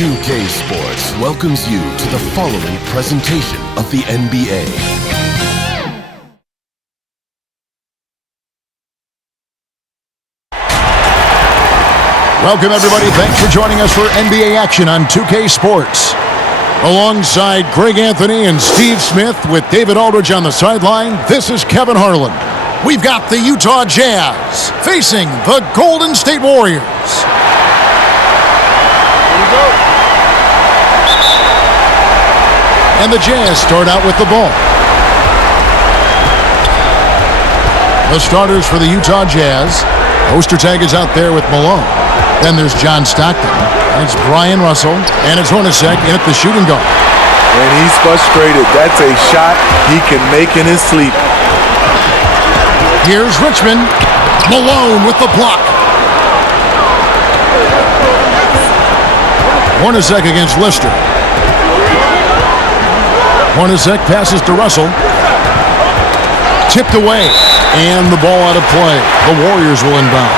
2K Sports welcomes you to the following presentation of the NBA. Welcome, everybody. Thanks for joining us for NBA action on 2K Sports. Alongside Greg Anthony and Steve Smith with David Aldridge on the sideline, this is Kevin Harlan. We've got the Utah Jazz facing the Golden State Warriors. Here we go. And the Jazz start out with the ball. The starters for the Utah Jazz. Ostertag is out there with Malone. Then there's John Stockton. It's Brian Russell. And it's Hornacek in at the shooting guard. And he's frustrated. That's a shot he can make in his sleep. Here's Richmond. Malone with the block. Hornacek against Lister. Hornacek passes to Russell. Tipped away. And the ball out of play. The Warriors will inbound.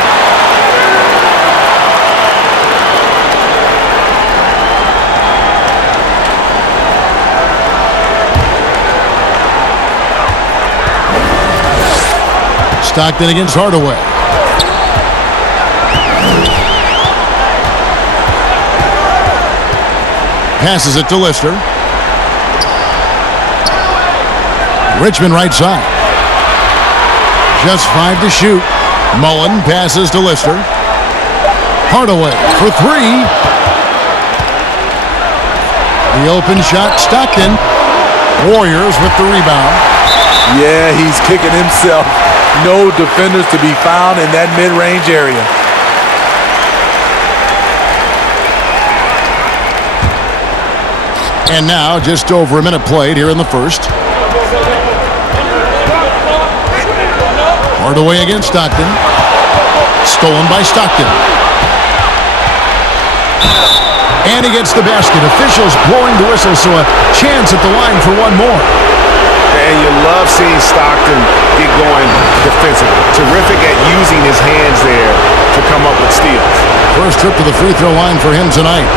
Stockton against Hardaway. Passes it to Lister. Richmond right side. Just 5 to shoot. Mullen passes to Lister. Hardaway for 3. The open shot, Stockton. Warriors with the rebound. Yeah, he's kicking himself. No defenders to be found in that mid-range area. And now, just over a minute played here in the first. Hardaway against Stockton. Stolen by Stockton. And he gets the basket. Officials blowing the whistle, so a chance at the line for one more. And you love seeing Stockton get going defensively. Terrific at using his hands there to come up with steals. First trip to the free throw line for him tonight.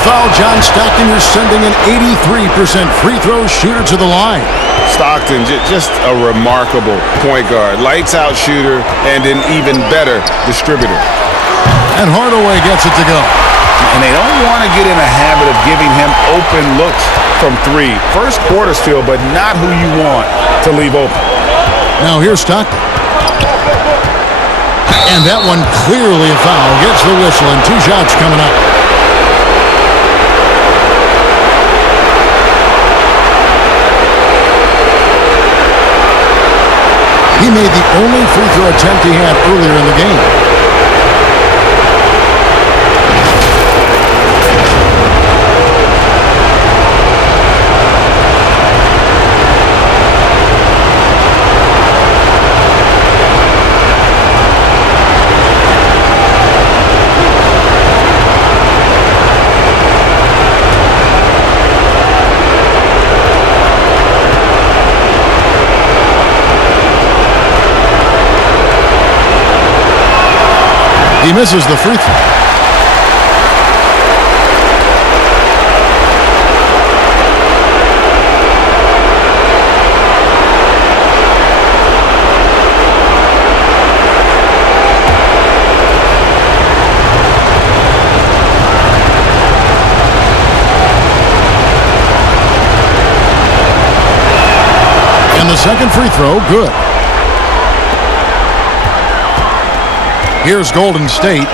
Foul John Stockton. You're sending an 83% free throw shooter to the line. Stockton, just a remarkable point guard. Lights out shooter and an even better distributor. And Hardaway gets it to go. And they don't want to get in a habit of giving him open looks from 3. First quarter's feel, but not who you want to leave open. Now here's Stockton. And that one clearly a foul. Gets the whistle and 2 shots coming up. He made the only free throw attempt he had earlier in the game. He misses the free throw. And the second free throw, good. Here's Golden State.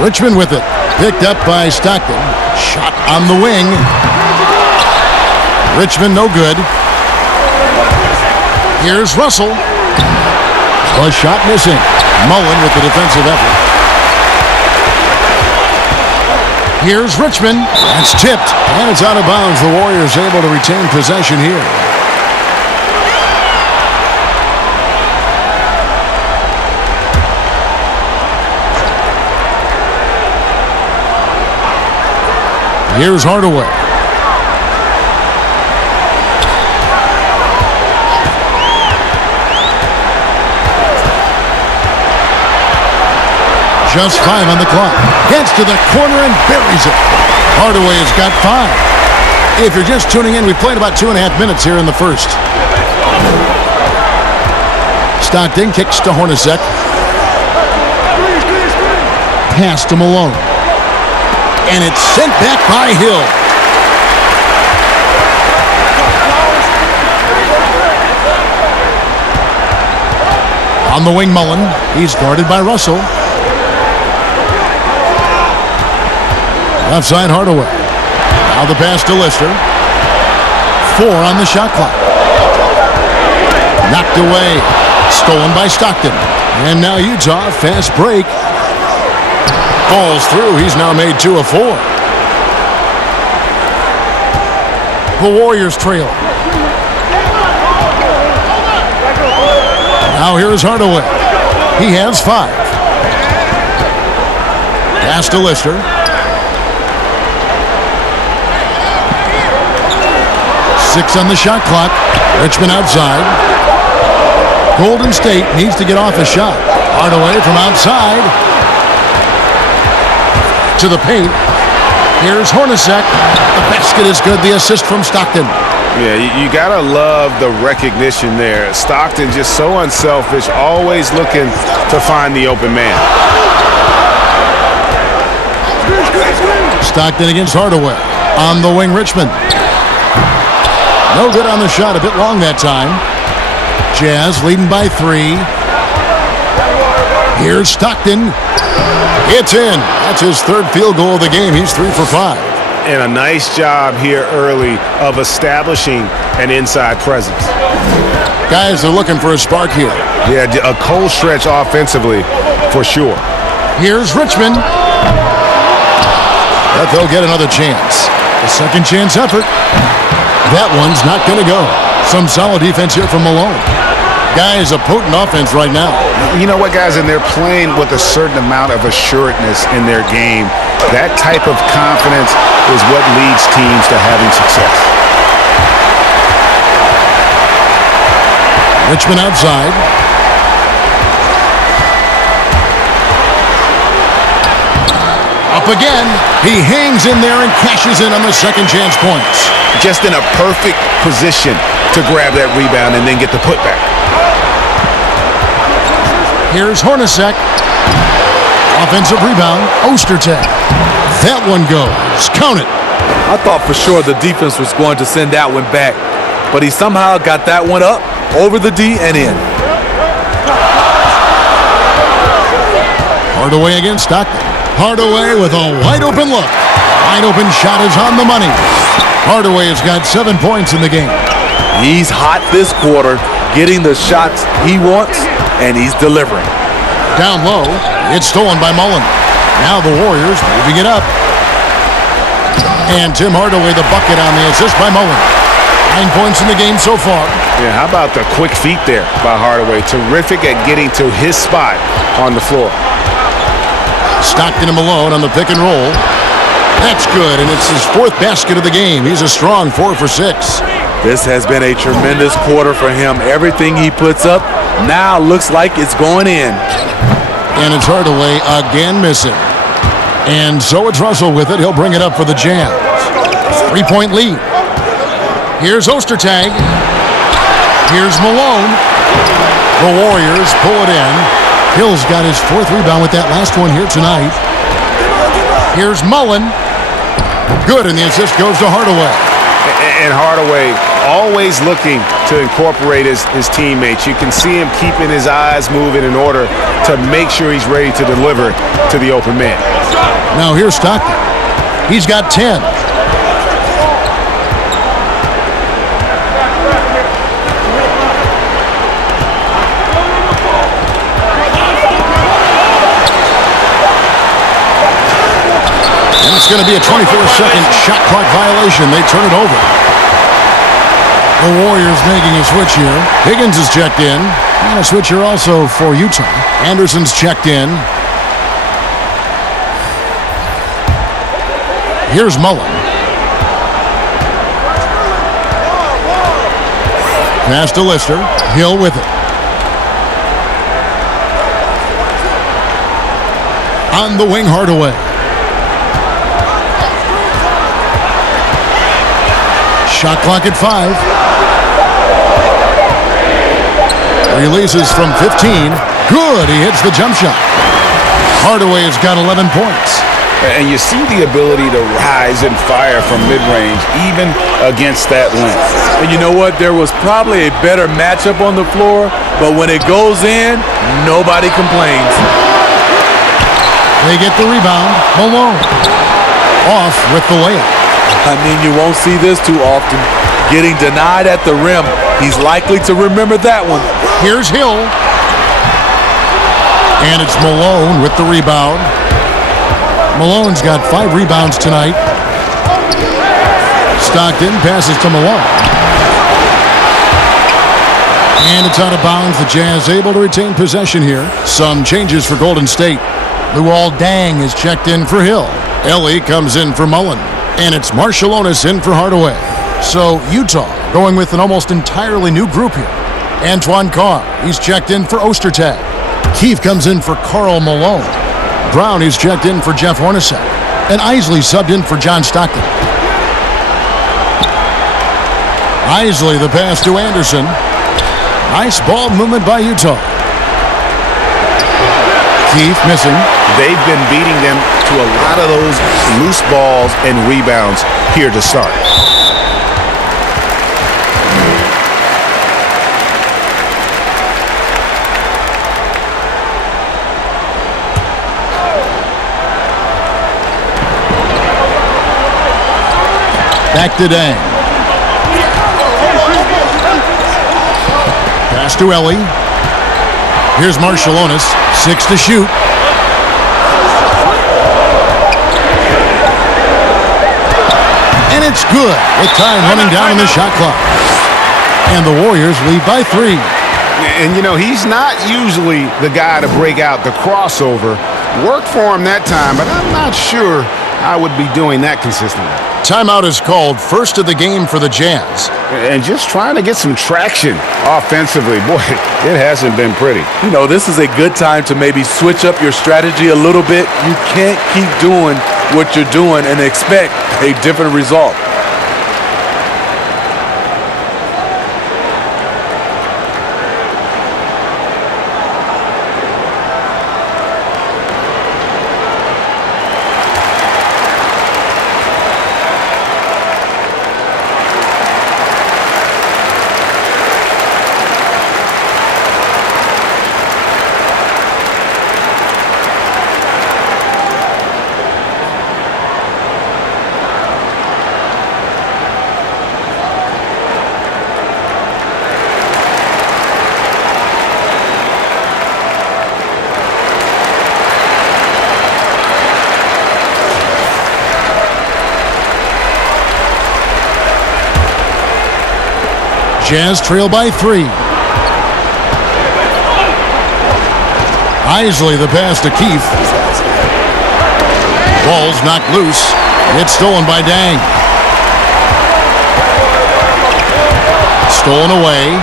Richmond with it. Picked up by Stockton. Shot on the wing. Richmond no good. Here's Russell. A shot missing. Mullen with the defensive effort. Here's Richmond. That's tipped. And it's out of bounds. The Warriors able to retain possession here. Here's Hardaway. Just 5 on the clock. Gets to the corner and buries it. Hardaway has got 5. If you're just tuning in, we played about 2.5 minutes here in the first. Stockton kicks to Hornacek. Pass to Malone. And it's sent back by Hill. On the wing, Mullen. He's guarded by Russell. Left side, Hardaway. Now the pass to Lister. 4 on the shot clock. Knocked away. Stolen by Stockton. And now Utah, fast break. Falls through. He's now made 2 of 4. The Warriors trail. Now here's Hardaway. He has 5. Pass to Lister. 6 on the shot clock. Richmond outside. Golden State needs to get off a shot. Hardaway from outside. To the paint. Here's Hornacek. The basket is good. The assist from Stockton. Yeah, you got to love the recognition there. Stockton just so unselfish, always looking to find the open man. Stockton against Hardaway. On the wing, Richmond. No good on the shot. A bit long that time. Jazz leading by 3. Here's Stockton. It's in. That's his 3rd field goal of the game. He's 3 for 5. And a nice job here early of establishing an inside presence. Guys are looking for a spark here. Yeah, a cold stretch offensively for sure. Here's Richmond. But they'll get another chance. A second chance effort. That one's not going to go. Some solid defense here from Malone. Guys, a potent offense right now. You know what, guys? And they're playing with a certain amount of assuredness in their game. That type of confidence is what leads teams to having success. Richmond outside. Up again. He hangs in there and cashes in on the second chance points. Just in a perfect position to grab that rebound and then get the putback. Here's Hornacek. Offensive rebound. Ostertag. That one goes. Count it. I thought for sure the defense was going to send that one back, but he somehow got that one up, over the D, and in. Hardaway against Stockton. Hardaway with a wide open look. Wide open shot is on the money. Hardaway has got 7 points in the game. He's hot this quarter, getting the shots he wants, and he's delivering. Down low, it's stolen by Mullen. Now the Warriors moving it up. And Tim Hardaway the bucket on the assist by Mullen. 9 points in the game so far. Yeah, how about the quick feet there by Hardaway? Terrific at getting to his spot on the floor. Stockton and Malone on the pick and roll. That's good, and it's his 4th basket of the game. He's a strong 4 for 6. This has been a tremendous quarter for him. Everything he puts up now looks like it's going in. And it's Hardaway again missing. And so it's Russell with it. He'll bring it up for the Jazz. 3-point lead. Here's Ostertag. Here's Malone. The Warriors pull it in. Hill's got his 4th rebound with that last one here tonight. Here's Mullen. Good, and the assist goes to Hardaway. And Hardaway always looking to incorporate his teammates. You can see him keeping his eyes moving in order to make sure he's ready to deliver to the open man. Now here's Stockton. He's got 10. It's going to be a 24-second shot clock violation. They turn it over. The Warriors making a switch here. Higgins is checked in. And a switch here also for Utah. Anderson's checked in. Here's Mullen. Pass to Lister. Hill with it. On the wing, Hardaway. Shot clock at 5. Releases from 15. Good. He hits the jump shot. Hardaway has got 11 points. And you see the ability to rise and fire from mid-range, even against that length. And you know what? There was probably a better matchup on the floor, but when it goes in, nobody complains. They get the rebound. Malone off with the layup. I mean, you won't see this too often. Getting denied at the rim. He's likely to remember that one. Here's Hill. And it's Malone with the rebound. Malone's got 5 rebounds tonight. Stockton passes to Malone. And it's out of bounds. The Jazz able to retain possession here. Some changes for Golden State. Luol Deng is checked in for Hill. Ellie comes in for Mullen. And it's Marshallonis in for Hardaway. So Utah going with an almost entirely new group here. Antoine Carr, he's checked in for Ostertag. Keefe comes in for Karl Malone. Brown is checked in for Jeff Hornacek. And Isley subbed in for John Stockton. Isley the pass to Anderson. Nice ball movement by Utah. Keefe missing. They've been beating them to a lot of those loose balls and rebounds here to start. Back to Deng. Pass to Ellie. Here's Marshallonis. 6 to shoot. And it's good with time running down in the shot clock. And the Warriors lead by 3. And, you know, he's not usually the guy to break out the crossover. Worked for him that time, but I'm not sure I would be doing that consistently. Timeout is called, first of the game for the Jazz. And just trying to get some traction offensively. Boy, it hasn't been pretty. You know, this is a good time to maybe switch up your strategy a little bit. You can't keep doing what you're doing and expect a different result. Jazz trail by 3. Isley the pass to Keefe. Ball's knocked loose. It's stolen by Deng. Stolen away.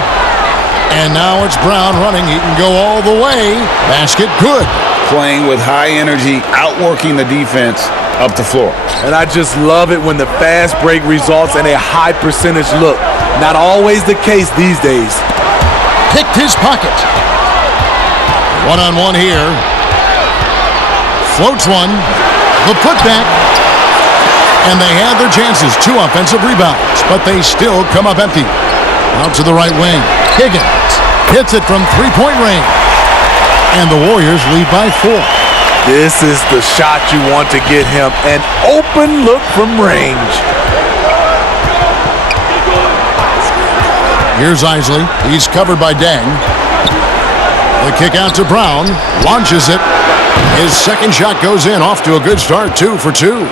And now it's Brown running. He can go all the way. Basket good. Playing with high energy, outworking the defense up the floor. And I just love it when the fast break results in a high percentage look. Not always the case these days. Picked his pocket. One-on-one here. Floats one. The putback. And they had their chances. 2 offensive rebounds. But they still come up empty. Out to the right wing. Higgins hits it from 3-point range. And the Warriors lead by 4. This is the shot you want to get him. An open look from range. Here's Isley. He's covered by Deng. The kick out to Brown. Launches it. His second shot goes in. Off to a good start. 2 for 2.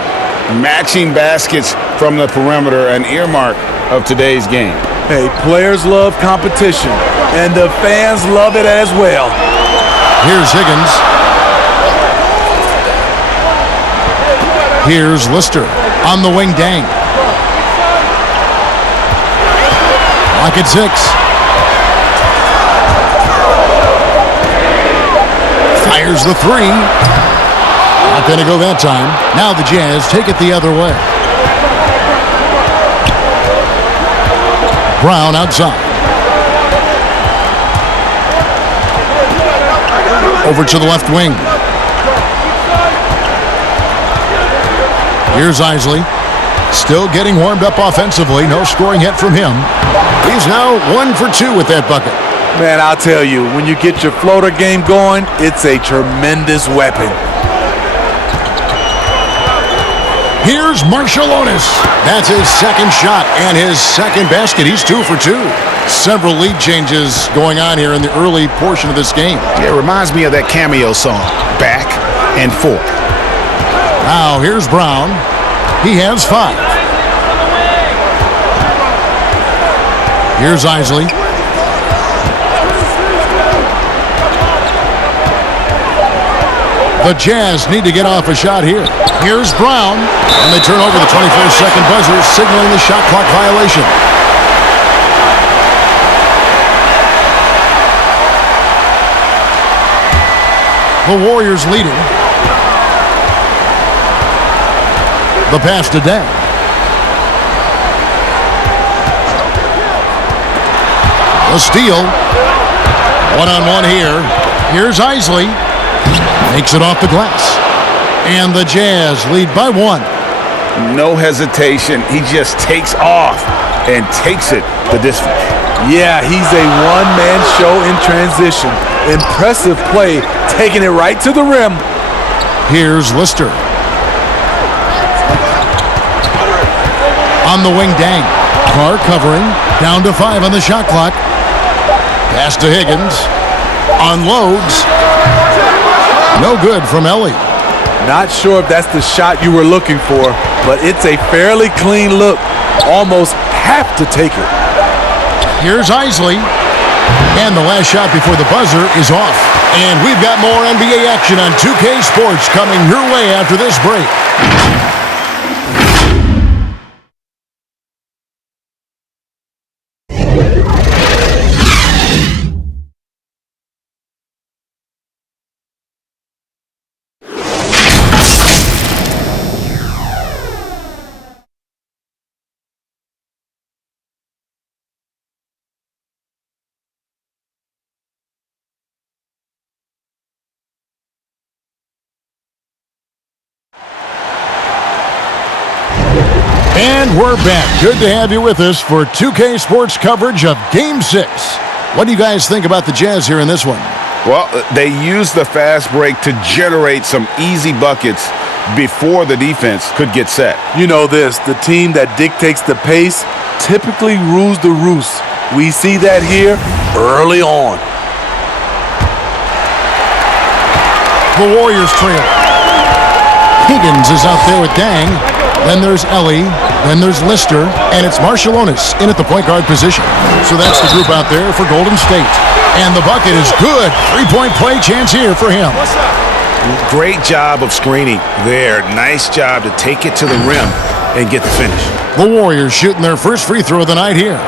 Matching baskets from the perimeter, an earmark of today's game. Hey, players love competition, and the fans love it as well. Here's Higgins. Here's Lister on the wing. Dang. Lock at 6. Fires the 3. Not going to go that time. Now the Jazz take it the other way. Brown outside. Over to the left wing. Here's Isley. Still getting warmed up offensively. No scoring yet from him. He's now 1 for 2 with that bucket. Man, I'll tell you, when you get your floater game going, it's a tremendous weapon. Here's Marciulionis. That's his second shot and his second basket. He's 2 for 2. Several lead changes going on here in the early portion of this game. It reminds me of that cameo song, Back and Forth. Now here's Brown. He has 5. Here's Isley. The Jazz need to get off a shot here. Here's Brown. And they turn over the 24-second buzzer, signaling the shot clock violation. The Warriors leading. The pass to Deng. The steal. One-on-one here. Here's Isley. Makes it off the glass. And the Jazz lead by 1. No hesitation. He just takes off and takes it the distance. Yeah, he's a one-man show in transition. Impressive play, taking it right to the rim. Here's Lister. On the wing, Deng. Carr covering. Down to 5 on the shot clock. Pass to Higgins. Unloads. No good from Ellie. Not sure if that's the shot you were looking for, but it's a fairly clean look. Almost have to take it. Here's Isley. And the last shot before the buzzer is off. And we've got more NBA action on 2K Sports coming your way after this break. And we're back. Good to have you with us for 2K Sports coverage of Game 6. What do you guys think about the Jazz here in this one? Well, they used the fast break to generate some easy buckets before the defense could get set. You know this, the team that dictates the pace typically rules the roost. We see that here early on. The Warriors trail. Higgins is out there with Deng. Then there's Ellie. Then there's Lister. And it's Marciulionis in at the point guard position. So that's the group out there for Golden State. And the bucket is good. 3-point play chance here for him. Great job of screening there. Nice job to take it to the rim and get the finish. The Warriors shooting their first free throw of the night here.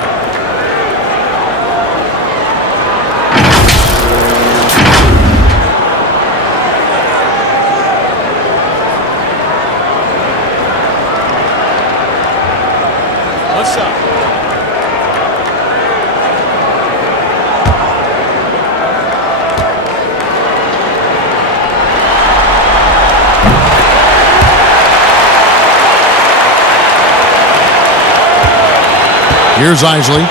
Here's Isley.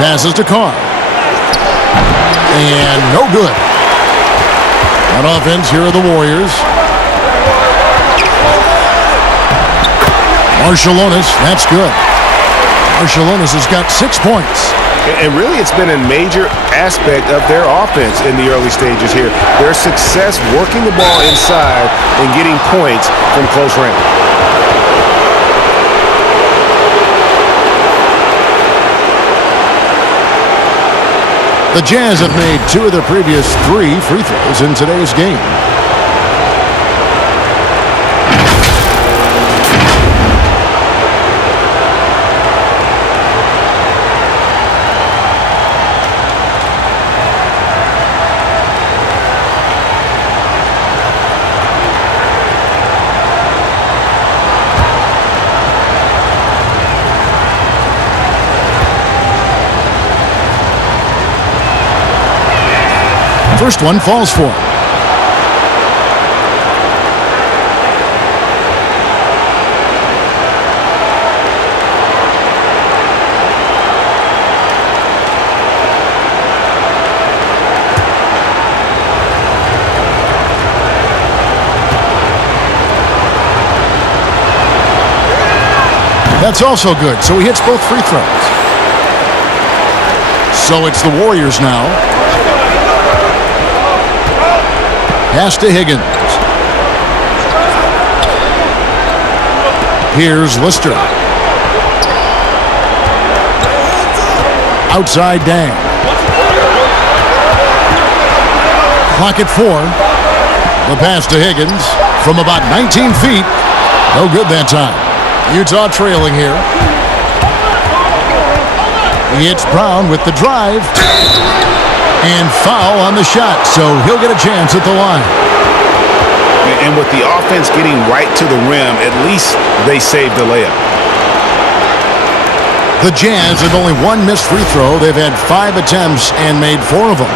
Passes to Carr. And no good. On offense, here are the Warriors. Marciulionis, that's good. Marciulionis has got 6 points. And really, it's been a major aspect of their offense in the early stages here. Their success working the ball inside and getting points from close range. The Jazz have made 2 of their previous 3 free throws in today's game. First one falls for him. That's also good, so he hits both free throws. So it's the Warriors now. Pass to Higgins. Here's Lister. Outside Dang. Clock at 4. The pass to Higgins from about 19 feet. No good that time. Utah trailing here. He hits Brown with the drive. And foul on the shot, so he'll get a chance at the line. And with the offense getting right to the rim, at least they saved the layup. The Jazz have only 1 missed free throw. They've had 5 attempts and made 4 of them.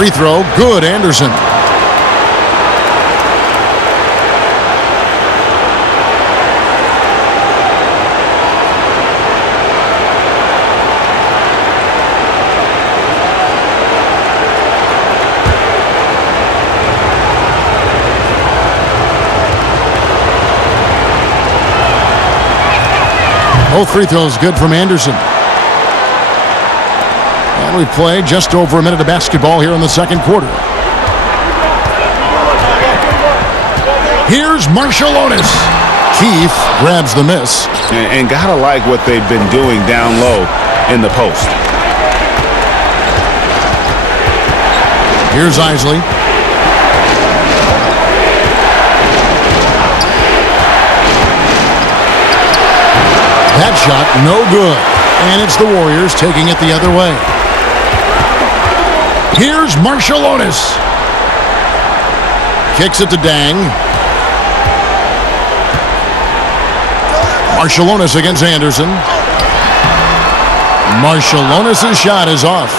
Free throw, good, Anderson. Both free throws good from Anderson. And we've played just over a minute of basketball here in the second quarter. Here's Marciulionis. Keith grabs the miss. And gotta like what they've been doing down low in the post. Here's Isley. That shot, no good. And it's the Warriors taking it the other way. Here's Marciulionis. Kicks it to Dang. Marciulionis against Anderson. Marciulionis' shot is off.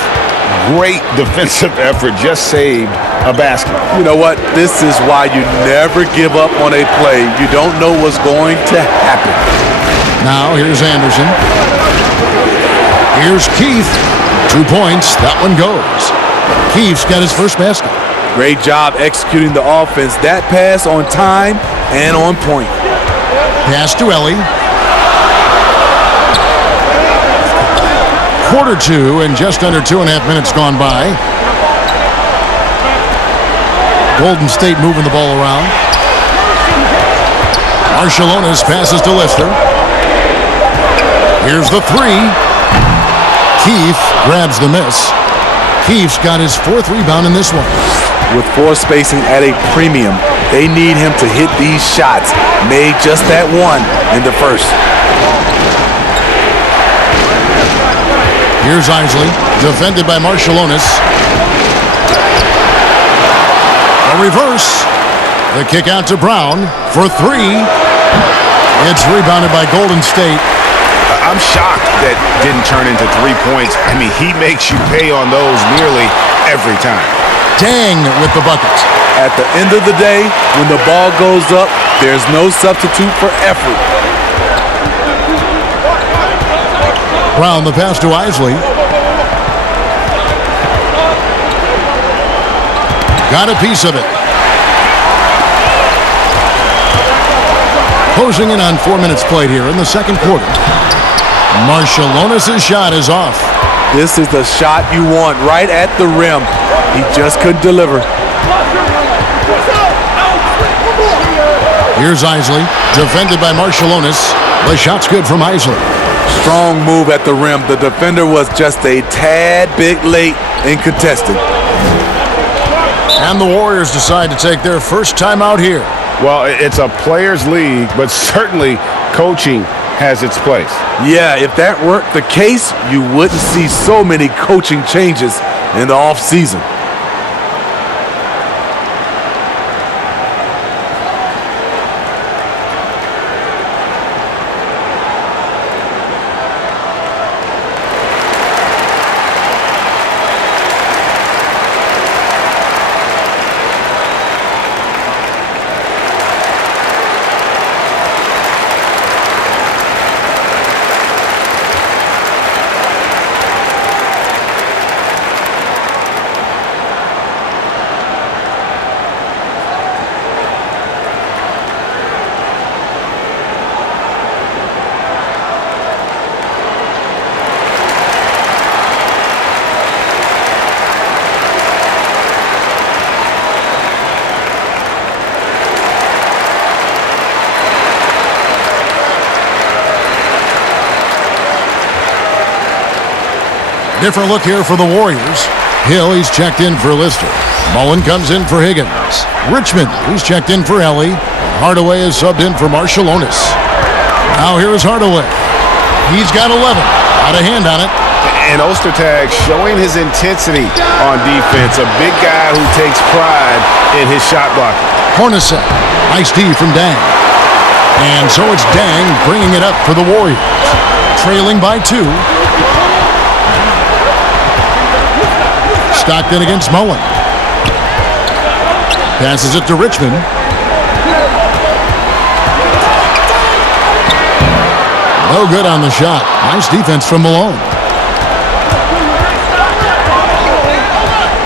Great defensive effort, just saved a basket. You know what? This is why you never give up on a play. You don't know what's going to happen. Now here's Anderson. Here's Keith. 2 points. That one goes. Keith's got his first basket. Great job executing the offense. That pass on time and on point. Pass to Ellie. Quarter 2 and just under 2.5 minutes gone by. Golden State moving the ball around. Marciulionis passes to Lister. Here's the 3. Keith grabs the miss. Keith's got his 4th rebound in this one. With floor spacing at a premium, they need him to hit these shots. Made just that one in the first. Here's Isley, defended by Marciulionis. A reverse. The kick out to Brown for 3. It's rebounded by Golden State. I'm shocked that didn't turn into 3 points. I mean, he makes you pay on those nearly every time. Dang with the bucket. At the end of the day, when the ball goes up, there's no substitute for effort. Brown the pass to Isley. Got a piece of it. Closing in on 4 minutes played here in the second quarter. Marciulionis' shot is off. This is the shot you want right at the rim. He just couldn't deliver. Here's Isley, defended by Marciulionis. The shot's good from Isley. Strong move at the rim. The defender was just a tad bit late in contesting. And the Warriors decide to take their first time out here. Well, it's a players' league, but certainly coaching has its place. Yeah, if that weren't the case, you wouldn't see so many coaching changes in the offseason. Different look here for the Warriors. Hill, he's checked in for Lister. Mullen comes in for Higgins. Richmond, he's checked in for Ellie. Hardaway is subbed in for Marciulionis. Now here is Hardaway. He's got 11. Got a hand on it. And Ostertag showing his intensity on defense. A big guy who takes pride in his shot blocking. Hornacek. Nice D from Dang. And so it's Dang bringing it up for the Warriors. Trailing by 2. Stockton against Mullen. Passes it to Richmond. No good on the shot. Nice defense from Malone.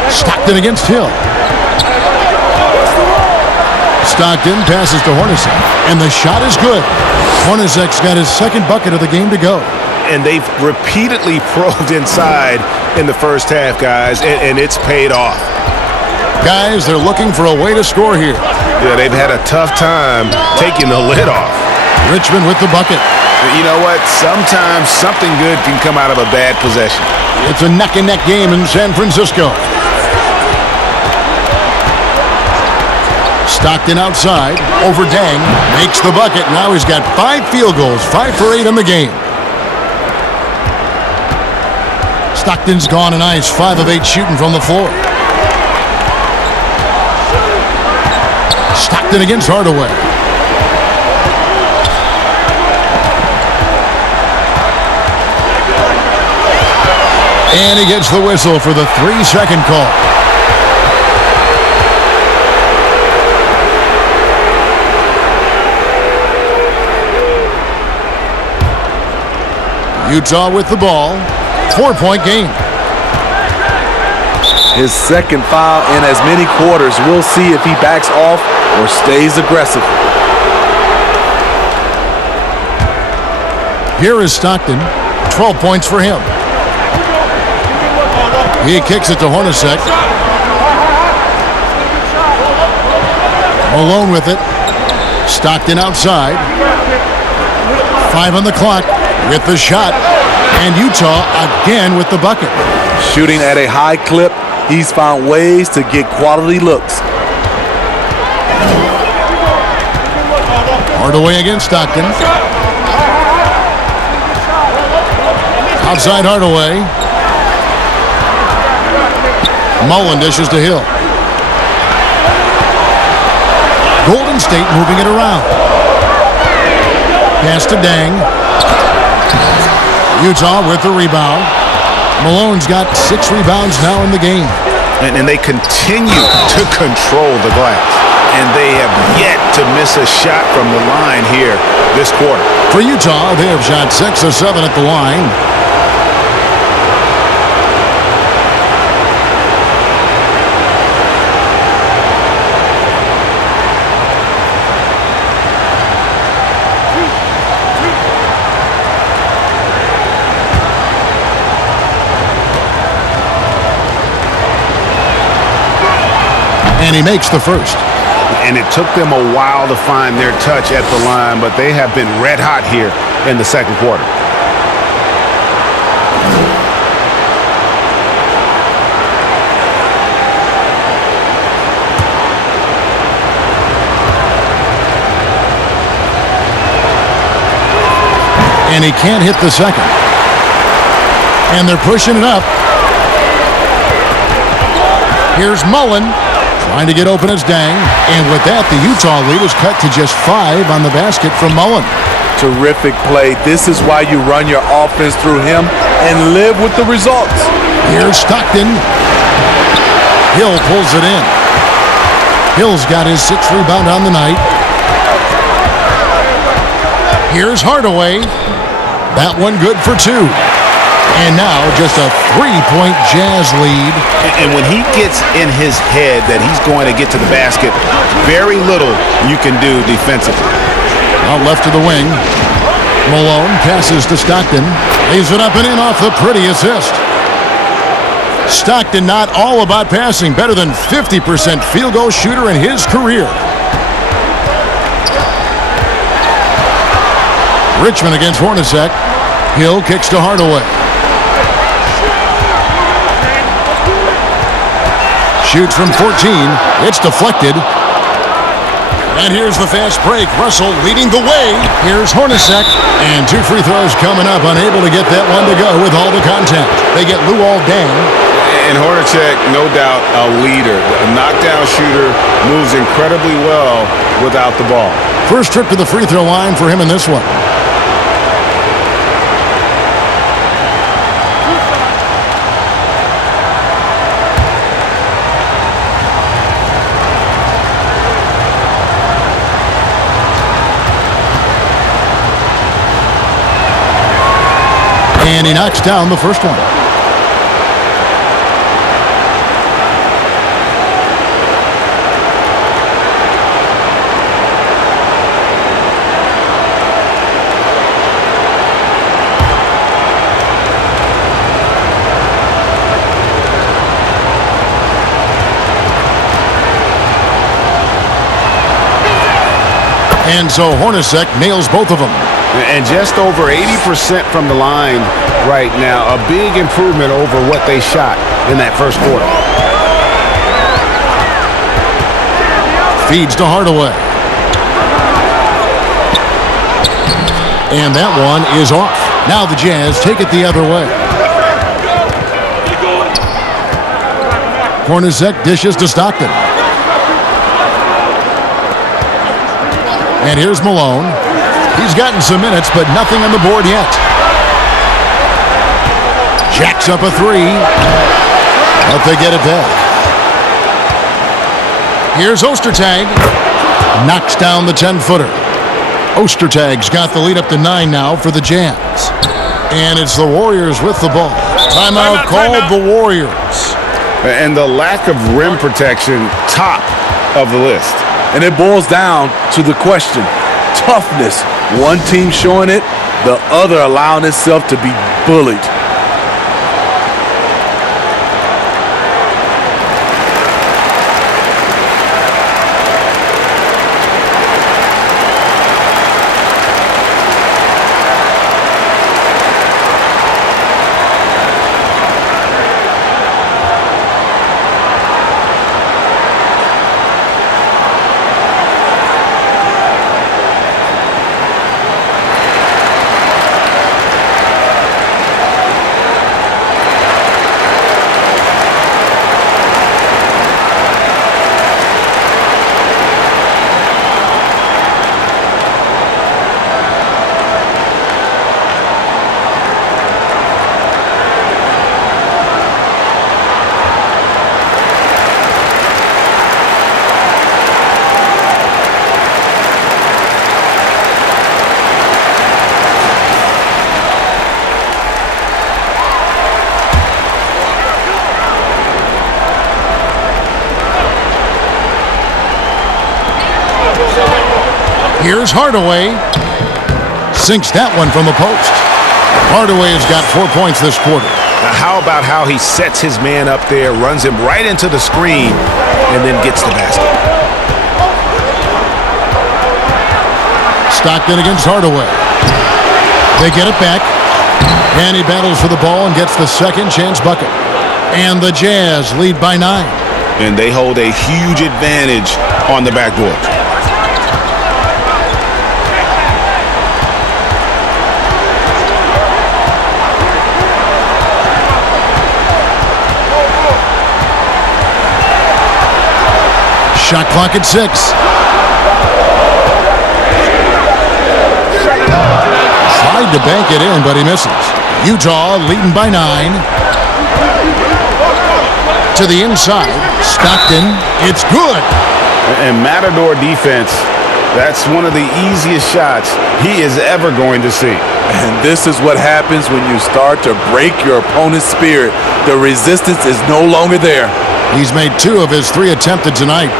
Stockton against Hill. Stockton passes to Hornacek. And the shot is good. Hornacek's got his second bucket of the game to go. And they've repeatedly probed inside in the first half, guys, and it's paid off. Guys, they're looking for a way to score here. Yeah, they've had a tough time taking the lid off. Richmond with the bucket. You know what? Sometimes something good can come out of a bad possession. It's a neck-and-neck game in San Francisco. Stockton outside, over Dang, makes the bucket. Now he's got 5 field goals, 5 for 8 in the game. Stockton's gone a nice 5 of 8 shooting from the floor. Stockton against Hardaway. And he gets the whistle for the 3-second call. Utah with the ball. 4-point game. His second foul in as many quarters. We'll see if he backs off or stays aggressive. Here is Stockton. 12 points for him. He kicks it to Hornacek. Malone with it. Stockton outside. 5 on the clock with the shot. And Utah again with the bucket. Shooting at a high clip, he's found ways to get quality looks. Hardaway against Stockton. Outside Hardaway. Mullen dishes to Hill. Golden State moving it around. Pass to Dang. Utah with the rebound. Malone's got 6 rebounds now in the game. And they continue to control the glass. And they have yet to miss a shot from the line here this quarter. For Utah, they have shot 6 of 7 at the line. And he makes the first. And it took them a while to find their touch at the line, but they have been red hot here in the second quarter. And he can't hit the second. And they're pushing it up. Here's Mullen. Trying to get open as Dang. And with that, the Utah lead is cut to just 5 on the basket from Mullen. Terrific play. This is why you run your offense through him and live with the results. Here's Stockton. Hill pulls it in. Hill's got his 6th rebound on the night. Here's Hardaway. That one good for 2. And now just a 3-point Jazz lead. And when he gets in his head that he's going to get to the basket, very little you can do defensively. Out left to the wing. Malone passes to Stockton. Lays it up and in off the pretty assist. Stockton not all about passing. Better than 50% field goal shooter in his career. Richmond against Hornacek. Hill kicks to Hardaway. Shoots from 14. It's deflected. And here's the fast break. Russell leading the way. Here's Hornacek. And 2 free throws coming up. Unable to get that one to go with all the contact. They get Luol Deng. And Hornacek, no doubt, a leader. A knockdown shooter, moves incredibly well without the ball. First trip to the free throw line for him in this one. And he knocks down the first one. And so Hornacek nails both of them. And just over 80% from the line right now. A big improvement over what they shot in that first quarter. Feeds to Hardaway. And that one is off. Now the Jazz take it the other way. Hornacek dishes to Stockton. And here's Malone. He's gotten some minutes, but nothing on the board yet. Jacks up a 3. But they get it back. Here's Ostertag. Knocks down the 10-footer. Ostertag's got the lead up to 9 now for the Jazz. And it's the Warriors with the ball. Timeout called the Warriors. And the lack of rim protection, top of the list. And it boils down to the question, toughness. One team showing it, the other allowing itself to be bullied. Here's Hardaway. Sinks that one from the post. Hardaway has got 4 points this quarter. Now how about how he sets his man up there, runs him right into the screen, and then gets the basket. Stockton against Hardaway. They get it back. And he battles for the ball and gets the second chance bucket. And the Jazz lead by 9. And they hold a huge advantage on the backboard. Shot clock at 6. Tried to bank it in, but he misses. Utah leading by 9. To the inside. Stockton. It's good. And Matador defense, that's one of the easiest shots he is ever going to see. And this is what happens when you start to break your opponent's spirit. The resistance is no longer there. He's made 2 of his 3 attempted tonight.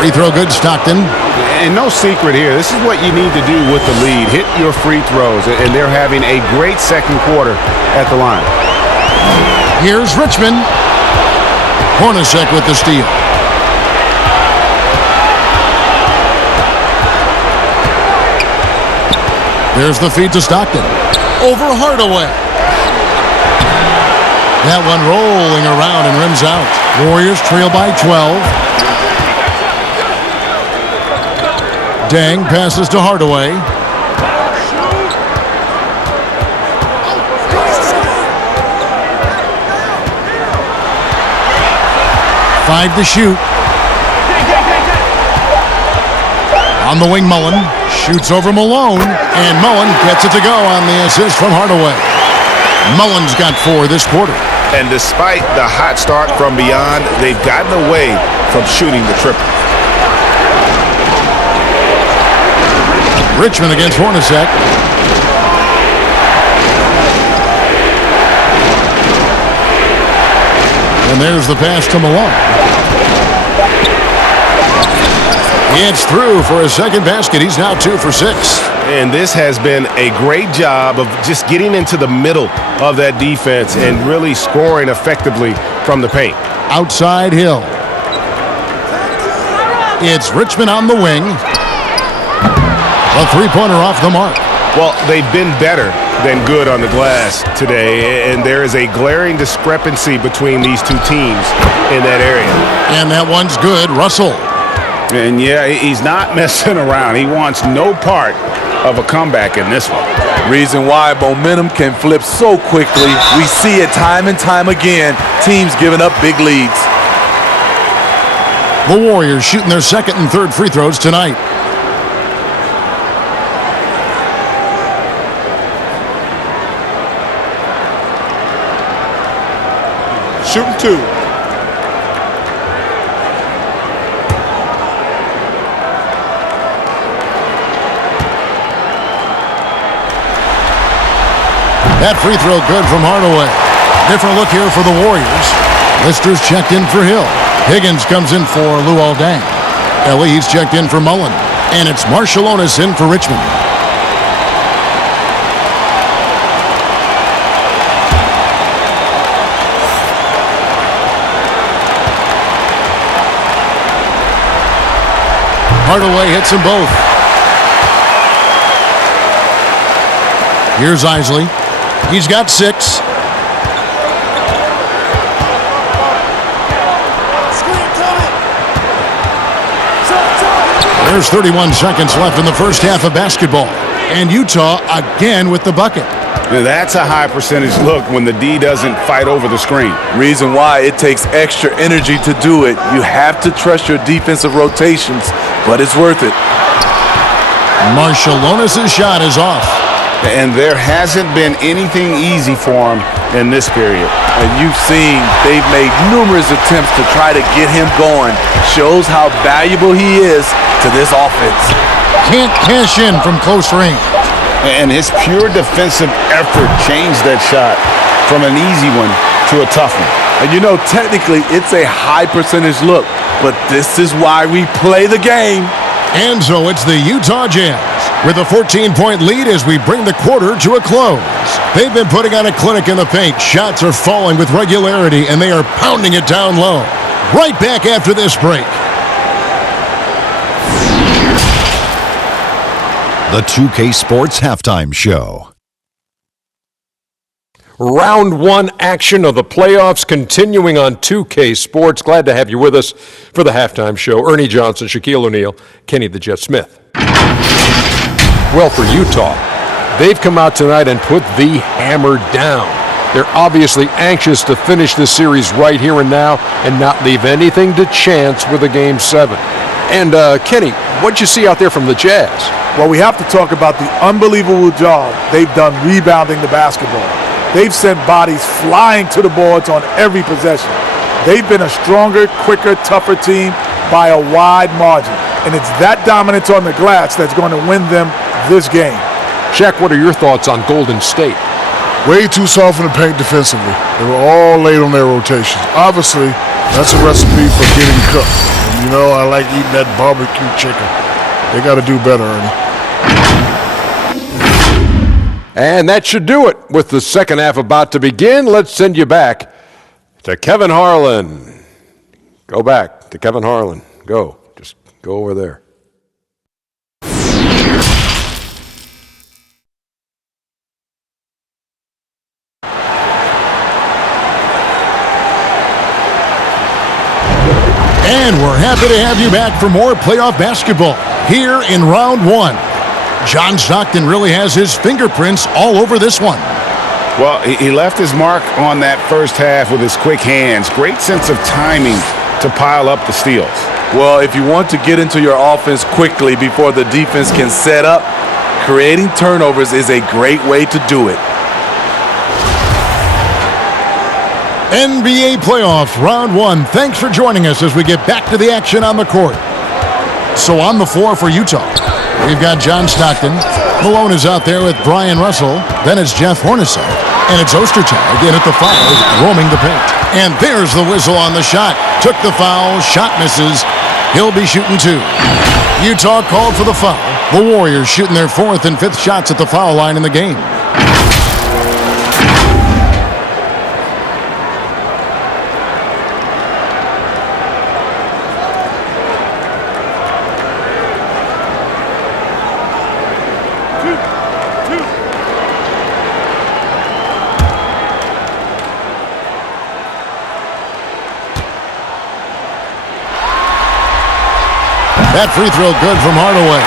Free throw good, Stockton. And no secret here. This is what you need to do with the lead. Hit your free throws. And they're having a great second quarter at the line. Here's Richmond. Hornacek with the steal. There's the feed to Stockton. Over Hardaway. That one rolling around and rims out. Warriors trail by 12. Deng passes to Hardaway. Five to shoot. On the wing, Mullen. Shoots over Malone. And Mullen gets it to go on the assist from Hardaway. Mullen's got 4 this quarter. And despite the hot start from beyond, they've gotten away from shooting the triple. Richmond against Hornacek. And there's the pass to Malone. It's through for a second basket. He's now 2 for 6. And this has been a great job of just getting into the middle of that defense and really scoring effectively from the paint. Outside Hill. It's Richmond on the wing. A three-pointer off the mark. Well, they've been better than good on the glass today, and there is a glaring discrepancy between these two teams in that area. And that one's good. Russell. And yeah, he's not messing around. He wants no part of a comeback in this one. Reason why momentum can flip so quickly. We see it time and time again. Teams giving up big leads. The Warriors shooting their second and third free throws tonight. Shooting 2. That free throw good from Hardaway. Different look here for the Warriors. Lister's checked in for Hill. Higgins comes in for Luol Deng. He's checked in for Mullen. And it's Marshallonis in for Richmond. Hardaway hits them both. Here's Isley. He's got 6. There's 31 seconds left in the first half of basketball. And Utah again with the bucket. Now, that's a high percentage look when the D doesn't fight over the screen. Reason why it takes extra energy to do it. You have to trust your defensive rotations, but it's worth it. Marshallonis' shot is off. And there hasn't been anything easy for him in this period. And you've seen they've made numerous attempts to try to get him going. Shows how valuable he is to this offense. can't cash in from close range. And his pure defensive effort changed that shot from an easy one to a tough one. And you know, technically, it's a high percentage look, but this is why we play the game. And so it's the Utah Jazz with a 14-point lead as we bring the quarter to a close. They've been putting on a clinic in the paint. Shots are falling with regularity, and they are pounding it down low. Right back after this break. The 2K Sports Halftime Show. Round one action of the playoffs continuing on 2K Sports. Glad to have you with us for the halftime show. Ernie Johnson, Shaquille O'Neal, Kenny the Jet Smith. Well, for Utah, they've come out tonight and put the hammer down. They're obviously anxious to finish this series right here and now and not leave anything to chance with a Game 7. And, Kenny, what'd you see out there from the Jazz? Well, we have to talk about the unbelievable job they've done rebounding the basketball. They've sent bodies flying to the boards on every possession. They've been a stronger, quicker, tougher team by a wide margin. And it's that dominance on the glass that's going to win them this game. Shaq, what are your thoughts on Golden State? Way too soft in the paint defensively. They were all late on their rotations. Obviously, that's a recipe for getting cooked. And you know, I like eating that barbecue chicken. They got to do better, Ernie. And that should do it. With the second half about to begin, let's send you back to Kevin Harlan. Go back to Kevin Harlan. Go. Just go over there. And we're happy to have you back for more playoff basketball here in round one. John Stockton really has his fingerprints all over this one. Well, he left his mark on that first half with his quick hands. Great sense of timing to pile up the steals. Well, if you want to get into your offense quickly before the defense can set up, creating turnovers is a great way to do it. NBA playoffs, round one. Thanks for joining us as we get back to the action on the court. So on the floor for Utah, we've got John Stockton. Malone is out there with Brian Russell. Then it's Jeff Hornacek. And it's Ostertag in at the 5, roaming the paint. And there's the whistle on the shot. Took the foul, shot misses. He'll be shooting 2. Utah called for the foul. The Warriors shooting their 4th and 5th shots at the foul line in the game. That free throw good from Hardaway.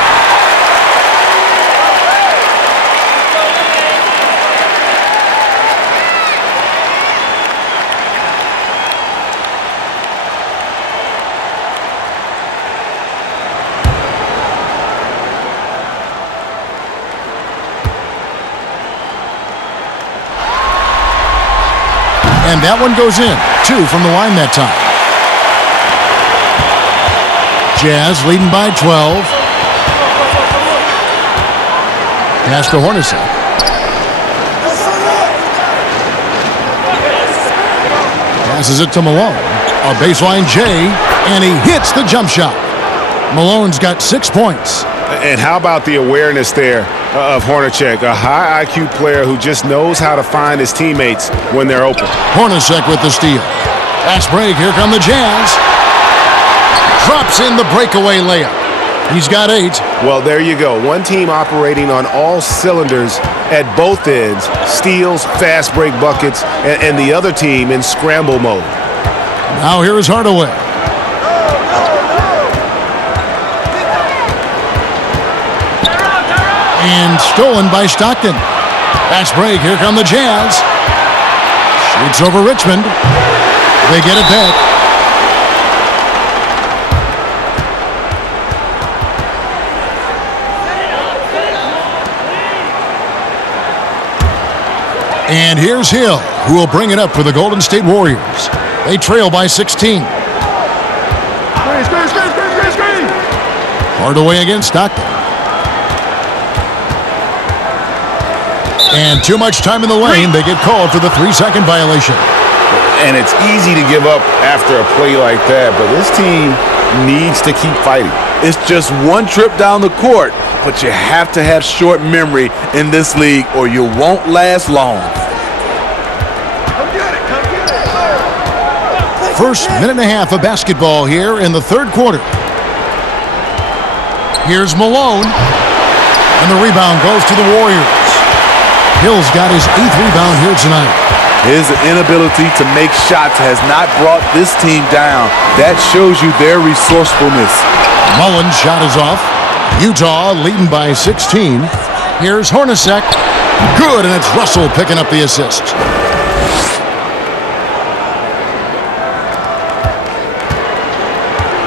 And that one goes in. 2 from the line that time. Jazz leading by 12. Pass to Hornacek. Passes it to Malone. A baseline J, and he hits the jump shot. Malone's got 6 points. And how about the awareness there of Hornacek, a high IQ player who just knows how to find his teammates when they're open. Hornacek with the steal. Fast break, here come the Jazz. Drops in the breakaway layup. He's got 8. Well, there you go. One team operating on all cylinders at both ends. Steals, fast break buckets, and the other team in scramble mode. Now here is Hardaway. And stolen by Stockton. Fast break, here come the Jazz. Shoots over Richmond. They get it back. And here's Hill, who will bring it up for the Golden State Warriors. They trail by 16. Hardaway against Stockton. And too much time in the lane. They get called for the 3-second violation. And it's easy to give up after a play like that, but this team needs to keep fighting. It's just one trip down the court, but you have to have short memory in this league or you won't last long. First minute and a half of basketball here in the third quarter. Here's Malone. And the rebound goes to the Warriors. Hill's got his 8th rebound here tonight. His inability to make shots has not brought this team down. That shows you their resourcefulness. Mullen's shot is off. Utah leading by 16. Here's Hornacek. Good, and it's Russell picking up the assist.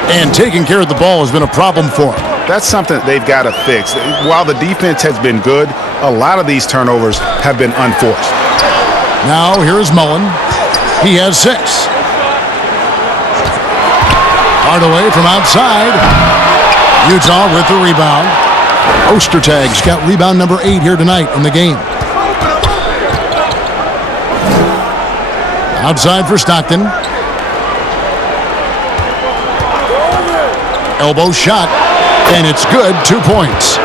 And taking care of the ball has been a problem for him. That's something they've got to fix. While the defense has been good, a lot of these turnovers have been unforced. Now here's Mullen. He has 6. Hardaway from outside. Utah with the rebound. Ostertag's got rebound number 8 here tonight in the game. Outside for Stockton. Elbow shot, and it's good. 2 points.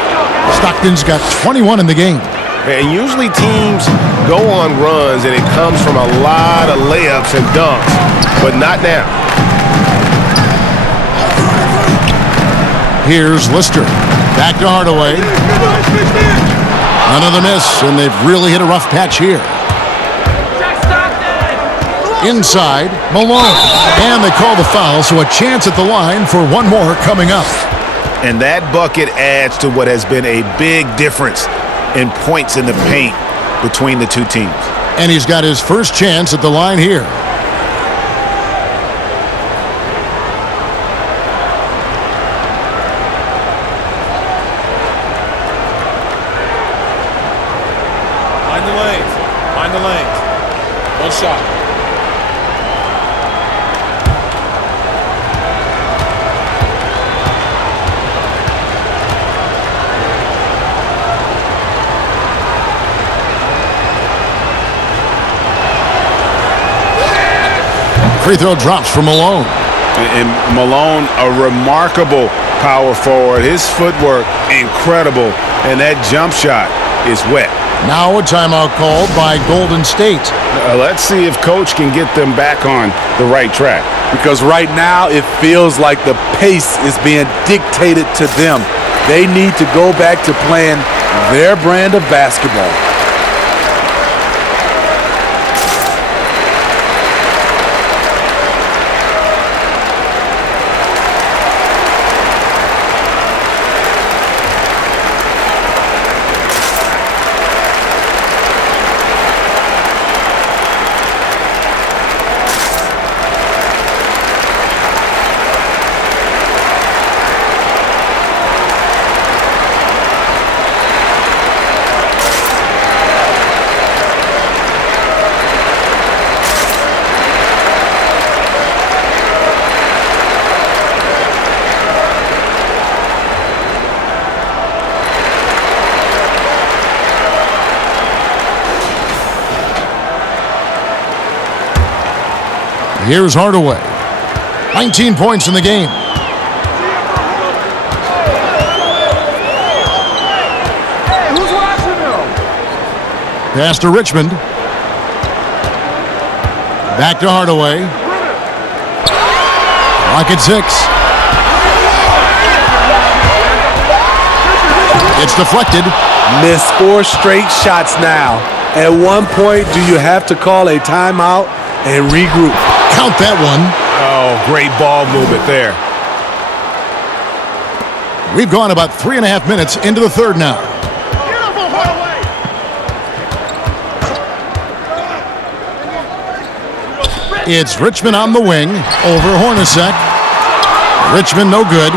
Stockton's got 21 in the game. And usually teams go on runs and it comes from a lot of layups and dunks, but not now. Here's Lister. Back to Hardaway. Another miss, and they've really hit a rough patch here. Inside, Malone. And they call the foul, so a chance at the line for one more coming up. And that bucket adds to what has been a big difference in points in the paint between the two teams. And he's got his first chance at the line here. Mind the lanes. Mind the lanes. One shot. Free throw drops for Malone. And Malone, a remarkable power forward. His footwork, incredible. And that jump shot is wet. Now a timeout called by Golden State. Let's see if Coach can get them back on the right track. Because right now it feels like the pace is being dictated to them. They need to go back to playing their brand of basketball. Here's Hardaway. 19 points in the game. Who's watching them? Pass to Richmond. Back to Hardaway. Clock at 6. It's deflected. Missed 4 straight shots now. At one point, do you have to call a timeout and regroup? Count that one. Oh, great ball movement there. We've gone about 3.5 minutes into the third now. It's Richmond on the wing over Hornacek. Richmond no good.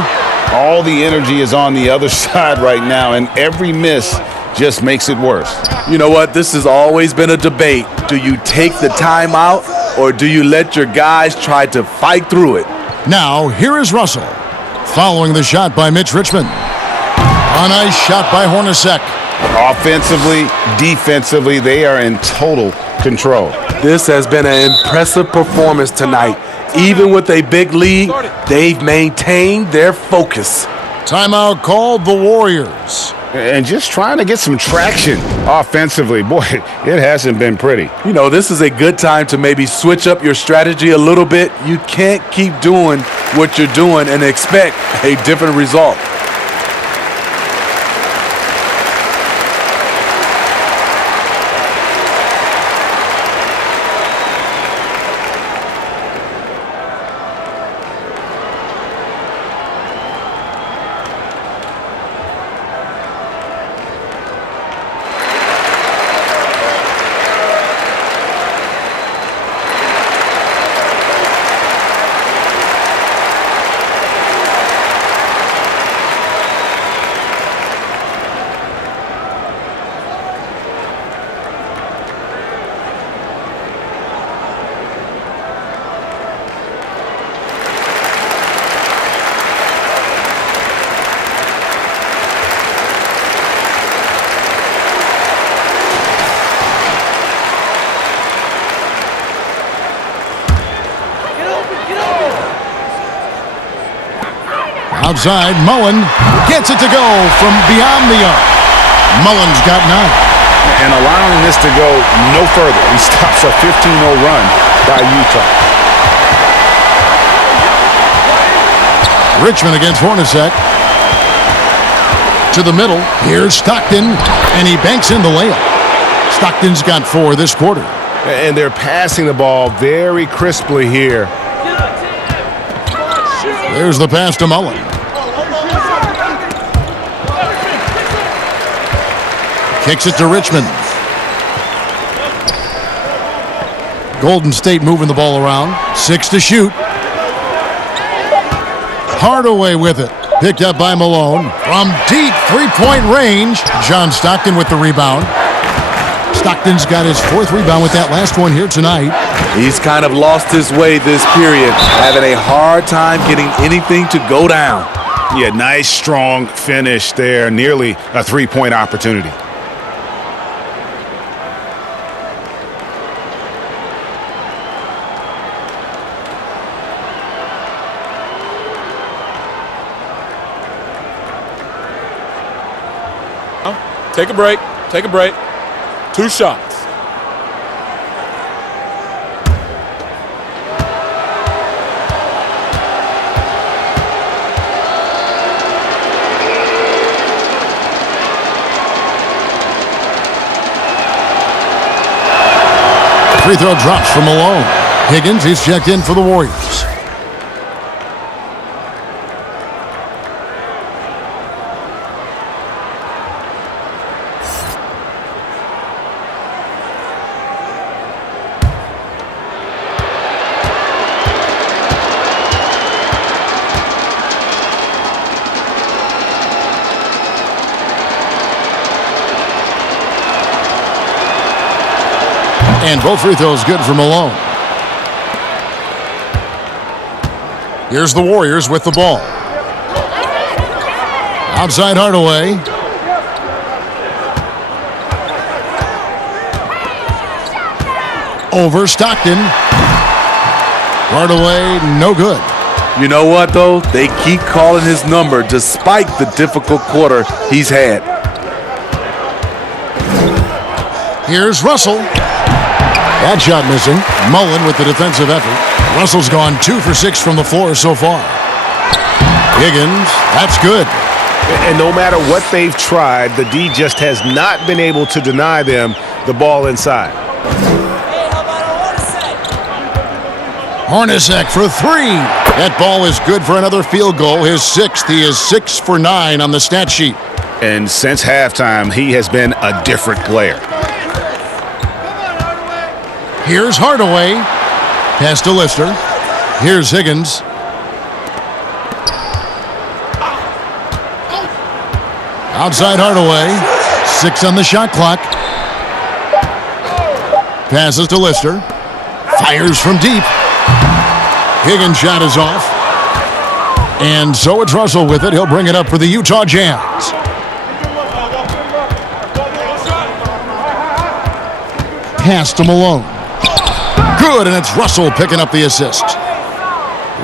All the energy is on the other side right now, and every miss just makes it worse. You know what? This has always been a debate. Do you take the timeout or do you let your guys try to fight through it? Now, here is Russell, following the shot by Mitch Richmond. A nice shot by Hornacek. Offensively, defensively, they are in total control. This has been an impressive performance tonight. Even with a big lead, they've maintained their focus. Timeout called the Warriors. And just trying to get some traction offensively. Boy, it hasn't been pretty. You know, this is a good time to maybe switch up your strategy a little bit. You can't keep doing what you're doing and expect a different result. Outside, Mullen gets it to go from beyond the arc. Mullen's got 9. And allowing this to go no further. He stops a 15-0 run by Utah. Richmond against Hornacek. To the middle. Here's Stockton, and he banks in the layup. Stockton's got 4 this quarter. And they're passing the ball very crisply here. There's the pass to Mullen. Kicks it to Richmond. Golden State moving the ball around. 6 to shoot. Hardaway with it. Picked up by Malone. From deep three-point range. John Stockton with the rebound. Stockton's got his 4th rebound with that last one here tonight. He's kind of lost his way this period, having a hard time getting anything to go down. Yeah, nice, strong finish there. Nearly a 3-point opportunity. Take a break. Take a break. 2 shots. Free throw drops from Malone. Higgins, he's checked in for the Warriors. And both free throws good for Malone. Here's the Warriors with the ball. Outside Hardaway. Over Stockton. Hardaway, no good. You know what, though? They keep calling his number despite the difficult quarter he's had. Here's Russell. That shot missing. Mullen with the defensive effort. Russell's gone 2 for 6 from the floor so far. Higgins, that's good. And no matter what they've tried, the D just has not been able to deny them the ball inside. Hornacek for 3. That ball is good for another field goal. His 6th. He is 6 for 9 on the stat sheet. And since halftime, he has been a different player. Here's Hardaway. Pass to Lister. Here's Higgins. Outside Hardaway. 6 on the shot clock. Passes to Lister. Fires from deep. Higgins' shot is off. And so it's Russell with it. He'll bring it up for the Utah Jazz. pass to Malone. Good, and it's Russell picking up the assist.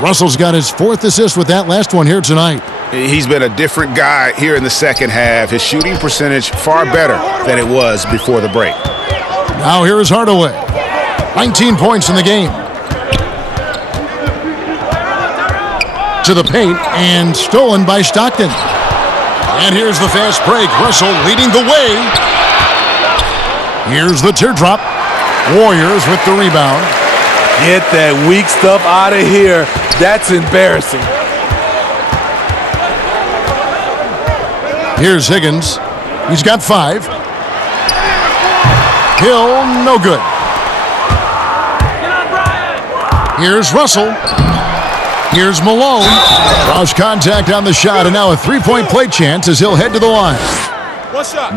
Russell's got his 4th assist with that last one here tonight. He's been a different guy here in the second half. His shooting percentage far better than it was before the break. Now here is Hardaway. 19 points in the game. To the paint, and stolen by Stockton. And here's the fast break. Russell leading the way. Here's the teardrop. Warriors with the rebound. Get that weak stuff out of here. That's embarrassing. Here's Higgins. He's got 5. Hill, no good. Here's Russell. Here's Malone. Draws contact on the shot, and now a 3-point play chance as he'll head to the line.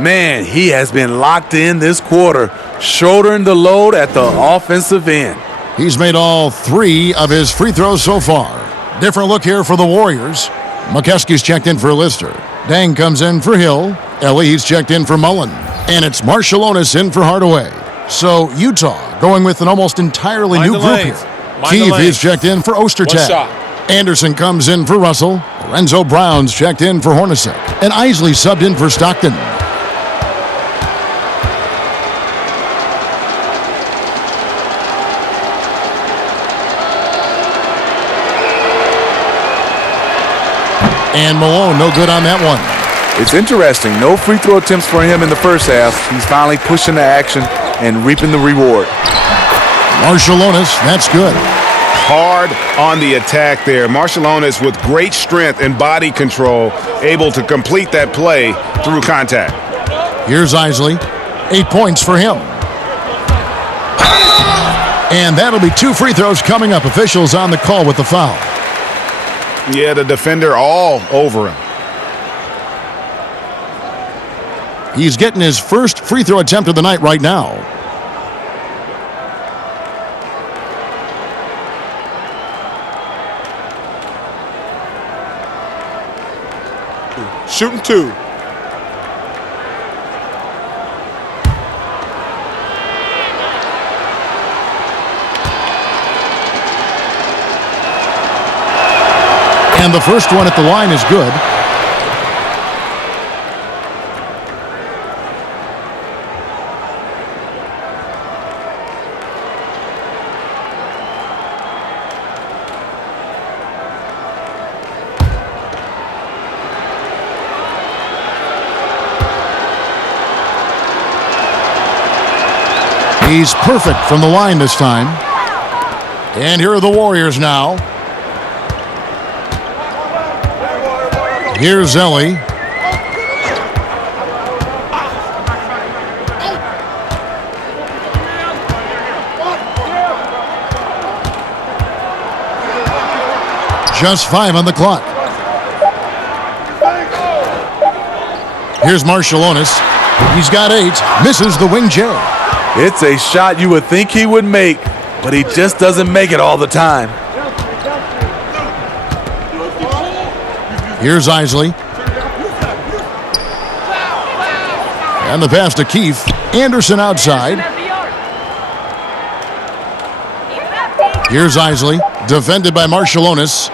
Man, he has been locked in this quarter, shouldering the load at the offensive end. He's made all 3 of his free throws so far. Different look here for the Warriors. McKeskey's checked in for Lister. Dang comes in for Hill. Ellie, he's checked in for Mullen. And it's Marshallonis in for Hardaway. So Utah going with an almost entirely new group here. Keefe is checked in for Ostertag. Anderson comes in for Russell. Lorenzo Brown's checked in for Hornacek. And Isley subbed in for Stockton. And Malone, no good on that one. It's interesting. No free throw attempts for him in the first half. He's finally pushing the action and reaping the reward. Marshallonis, that's good. Hard on the attack there. Marshallonis with great strength and body control, able to complete that play through contact. Here's Isley. 8 points for him. And that'll be 2 free throws coming up. Officials on the call with the foul. Yeah, the defender all over him. He's getting his first free throw attempt of the night right now. Shooting 2. And the first one at the line is good. He's perfect from the line this time. And here are the Warriors now. Here's Ellie. Just 5 on the clock. Here's Marshallonis. He's got 8. Misses the wing J. It's a shot you would think he would make, but he just doesn't make it all the time. Here's Isley. And the pass to Keefe. Anderson outside. Here's Isley. Defended by Marshallonis.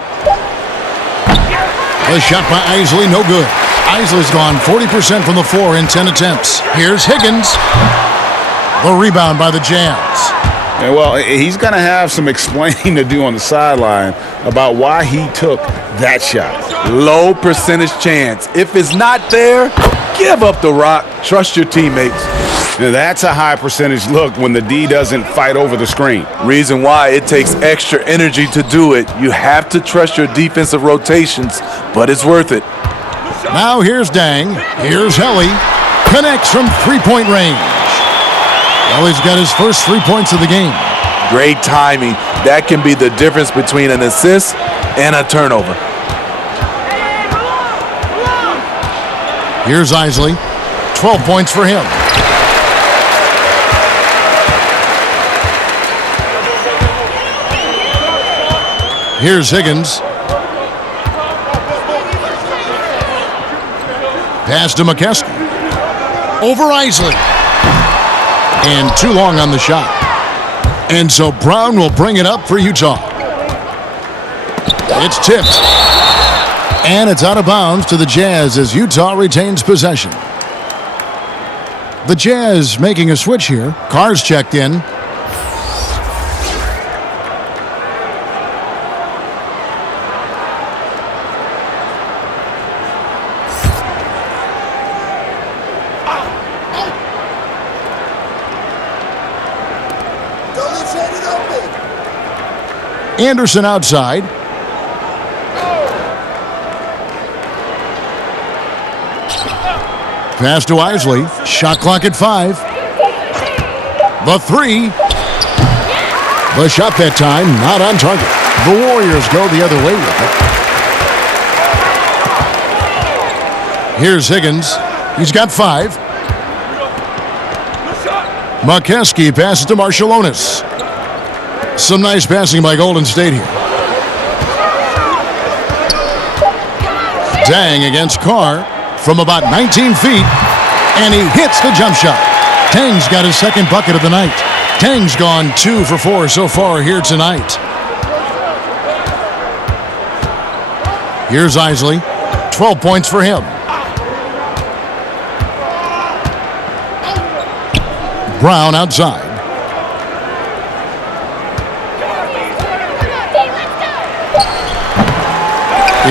The shot by Isley, no good. Isley's gone 40% from the floor in 10 attempts. Here's Higgins. The rebound by the Jazz. And well, he's going to have some explaining to do on the sideline about why he took that shot. Low percentage chance. If it's not there, give up the rock. Trust your teammates. Now, that's a high percentage look when the D doesn't fight over the screen. Reason why it takes extra energy to do it. You have to trust your defensive rotations, but it's worth it. Now here's Dang. Here's Helly. Connects from 3-point range. Helly's got his first 3 points of the game. Great timing. That can be the difference between an assist and a turnover. Here's Isley. 12 points for him. Here's Higgins. Pass to McKeskey. Over Isley. And too long on the shot. And so Brown will bring it up for Utah. It's tipped. And it's out of bounds to the Jazz as Utah retains possession. The Jazz making a switch here. Carr's checked in. Anderson outside. Pass to Isley. Shot clock at 5. The 3. The shot that time not on target. The Warriors go the other way with it. Here's Higgins. He's got 5. McKeskey passes to Marciulionis. Some nice passing by Golden State here. Dang against Carr from about 19 feet, and he hits the jump shot. Tang's got his second bucket of the night. Tang's gone 2 for 4 so far here tonight. Here's Isley. 12 points for him. Brown outside.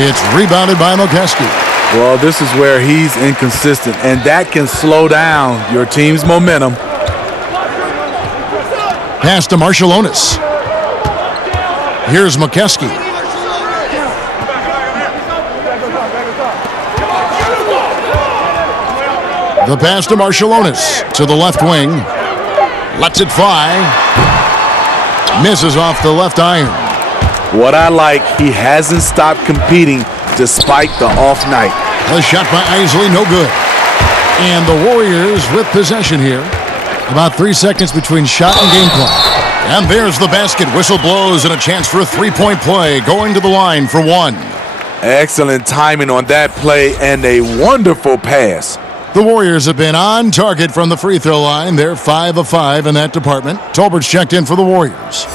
It's rebounded by McKeskey. Well, this is where he's inconsistent, and that can slow down your team's momentum. Pass to Marciulionis. Here's McKeskey. The pass to Marciulionis to the left wing. Lets it fly. Misses off the left iron. What I like, he hasn't stopped competing despite the off night. The shot by Isley, no good. And the Warriors with possession here. About 3 seconds between shot and game clock. And there's the basket. Whistle blows and a chance for a three-point play. Going to the line for 1. Excellent timing on that play and a wonderful pass. The Warriors have been on target from the free throw line. They're 5 of 5 in that department. Tolbert's checked in for the Warriors.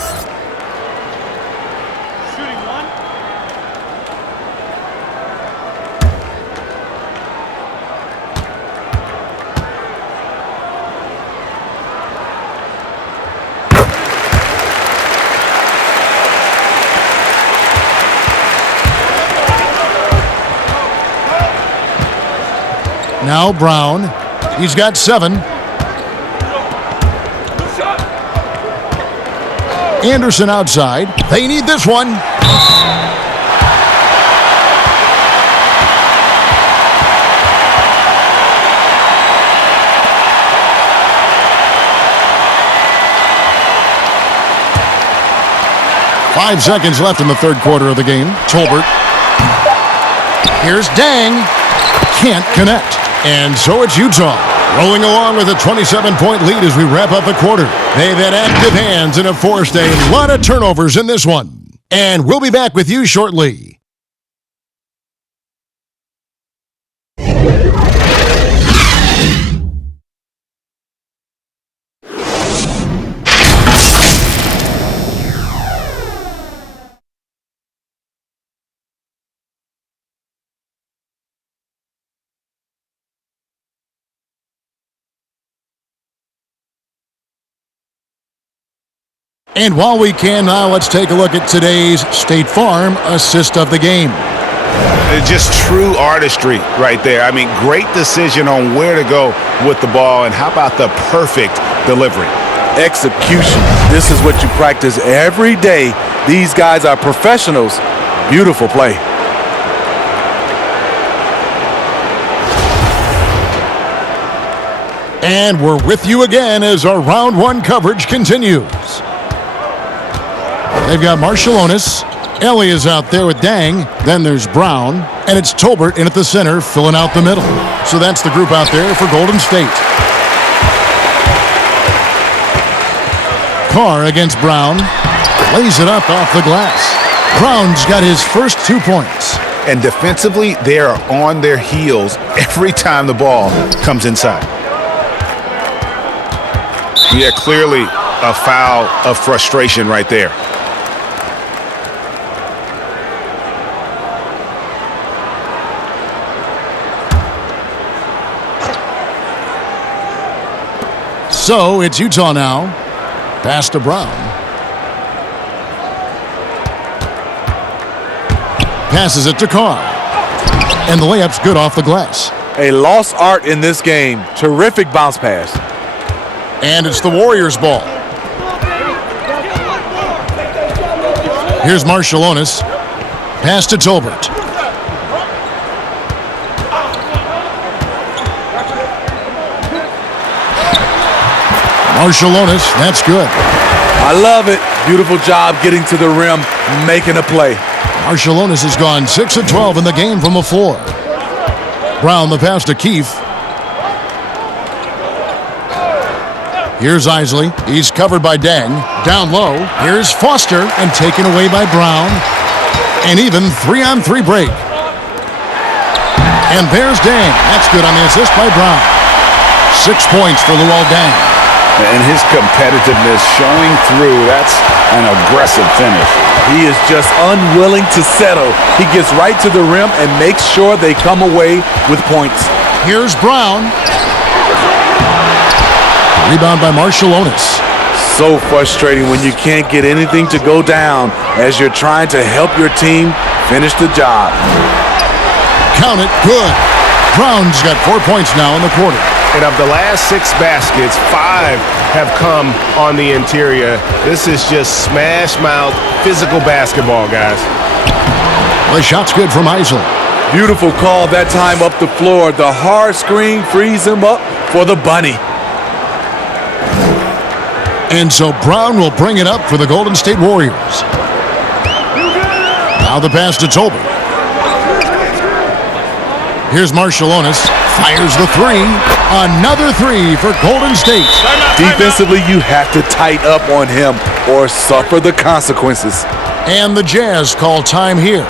Now Brown. He's got 7. Anderson outside. They need this one. Five seconds left in the third quarter of the game. Tolbert. Here's Dang. Can't connect. And so it's Utah, rolling along with a 27-point lead as we wrap up the quarter. They've had active hands and have forced a lot of turnovers in this one. And we'll be back with you shortly. And while we can now, let's take a look at today's State Farm assist of the game. Just true artistry right there. I mean, great decision on where to go with the ball, and how about the perfect delivery? Execution. This is what you practice every day. These guys are professionals. Beautiful play. And we're with you again as our round one coverage continues. They've got Marciulionis. Ellie is out there with Dang. Then there's Brown. And it's Tolbert in at the center, filling out the middle. So that's the group out there for Golden State. Carr against Brown. Lays it up off the glass. Brown's got his first 2 points. And defensively, they are on their heels every time the ball comes inside. Yeah, clearly a foul of frustration right there. So it's Utah now. Pass to Brown. Passes it to Carr. And the layup's good off the glass. A lost art in this game. Terrific bounce pass. And it's the Warriors' ball. Here's Marshallonis. Pass to Tolbert. Marshallonis, that's good. I love it. Beautiful job getting to the rim, making a play. Marshallonis has gone 6 of 12 in the game from the floor. Brown, the pass to Keefe. Here's Isley. He's covered by Dang. Down low. Here's Foster and taken away by Brown. An even 3-on-3 break. And there's Dang. That's good on the assist by Brown. 6 points for Luol Deng. And his competitiveness showing through. That's an aggressive finish. He is just unwilling to settle. He gets right to the rim and makes sure they come away with points. Here's Brown. Rebound by Marshallonis. So frustrating when you can't get anything to go down as you're trying to help your team finish the job. Count it. Good. Brown's got 4 points now in the quarter. And of the last 6 baskets, 5 have come on the interior. This is just smash mouth physical basketball, guys. The shot's good from Isley. Beautiful call that time up the floor. The hard screen frees him up for the bunny. And so Brown will bring it up for the Golden State Warriors. Now the pass to Tolbert. Here's Marshallonis. Fires the 3. Another 3 for Golden State. Defensively, you have to tighten up on him or suffer the consequences. And the Jazz call time here.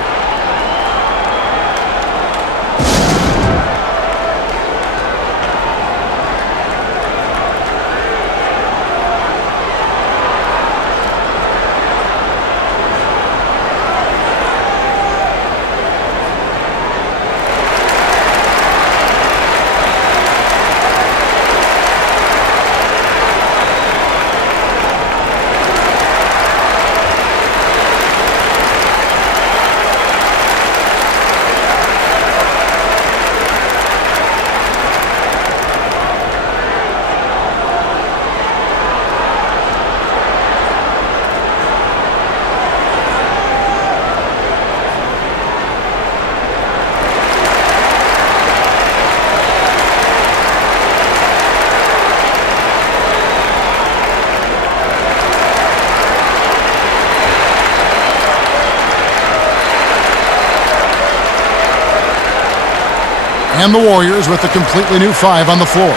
And the Warriors with a completely new 5 on the floor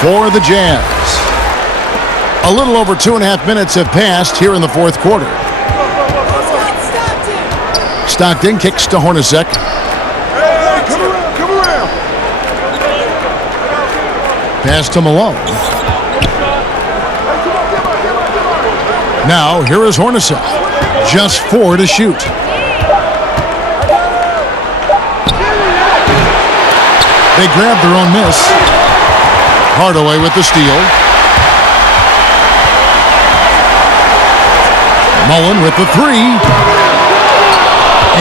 for the Jazz. A little over 2.5 minutes have passed here in the fourth quarter. Stockton kicks to Hornacek. Come around. Pass to Malone. Now here is Hornacek. Just 4 to shoot. They grab their own miss. Hardaway with the steal. Mullen with the 3.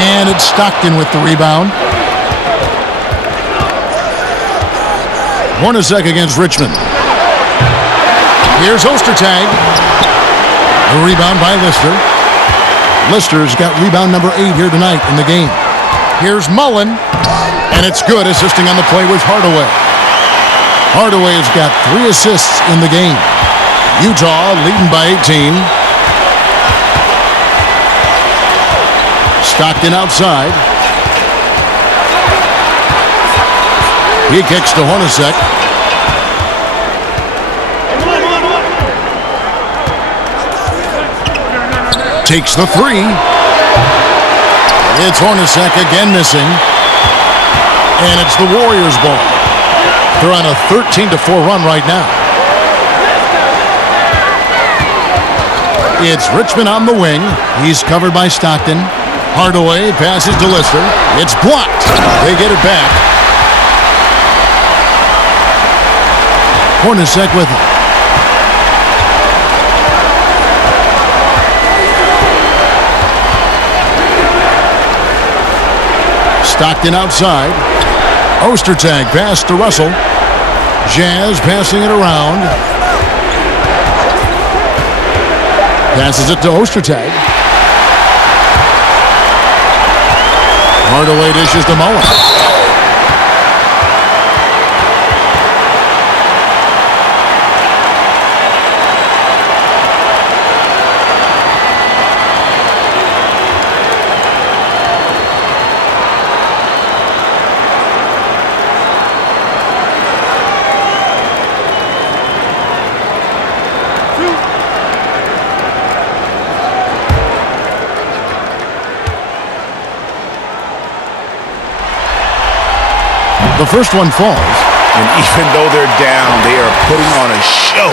And it's Stockton with the rebound. Hornacek against Richmond. Here's Ostertag. The rebound by Lister. Lister's got rebound number 8 here tonight in the game. Here's Mullen. And it's good, assisting on the play with Hardaway. Hardaway has got 3 assists in the game. Utah leading by 18. Stockton outside. He kicks to Hornacek. Takes the 3. It's Hornacek again missing. And it's the Warriors' ball. They're on a 13-4 run right now. It's Richmond on the wing. He's covered by Stockton. Hardaway passes to Lister. It's blocked. They get it back. Hornacek with it. Stockton outside. Ostertag pass to Russell. Jazz passing it around. Passes it to Ostertag. Hardaway dishes to Mullen. The first one falls. And even though they're down, they are putting on a show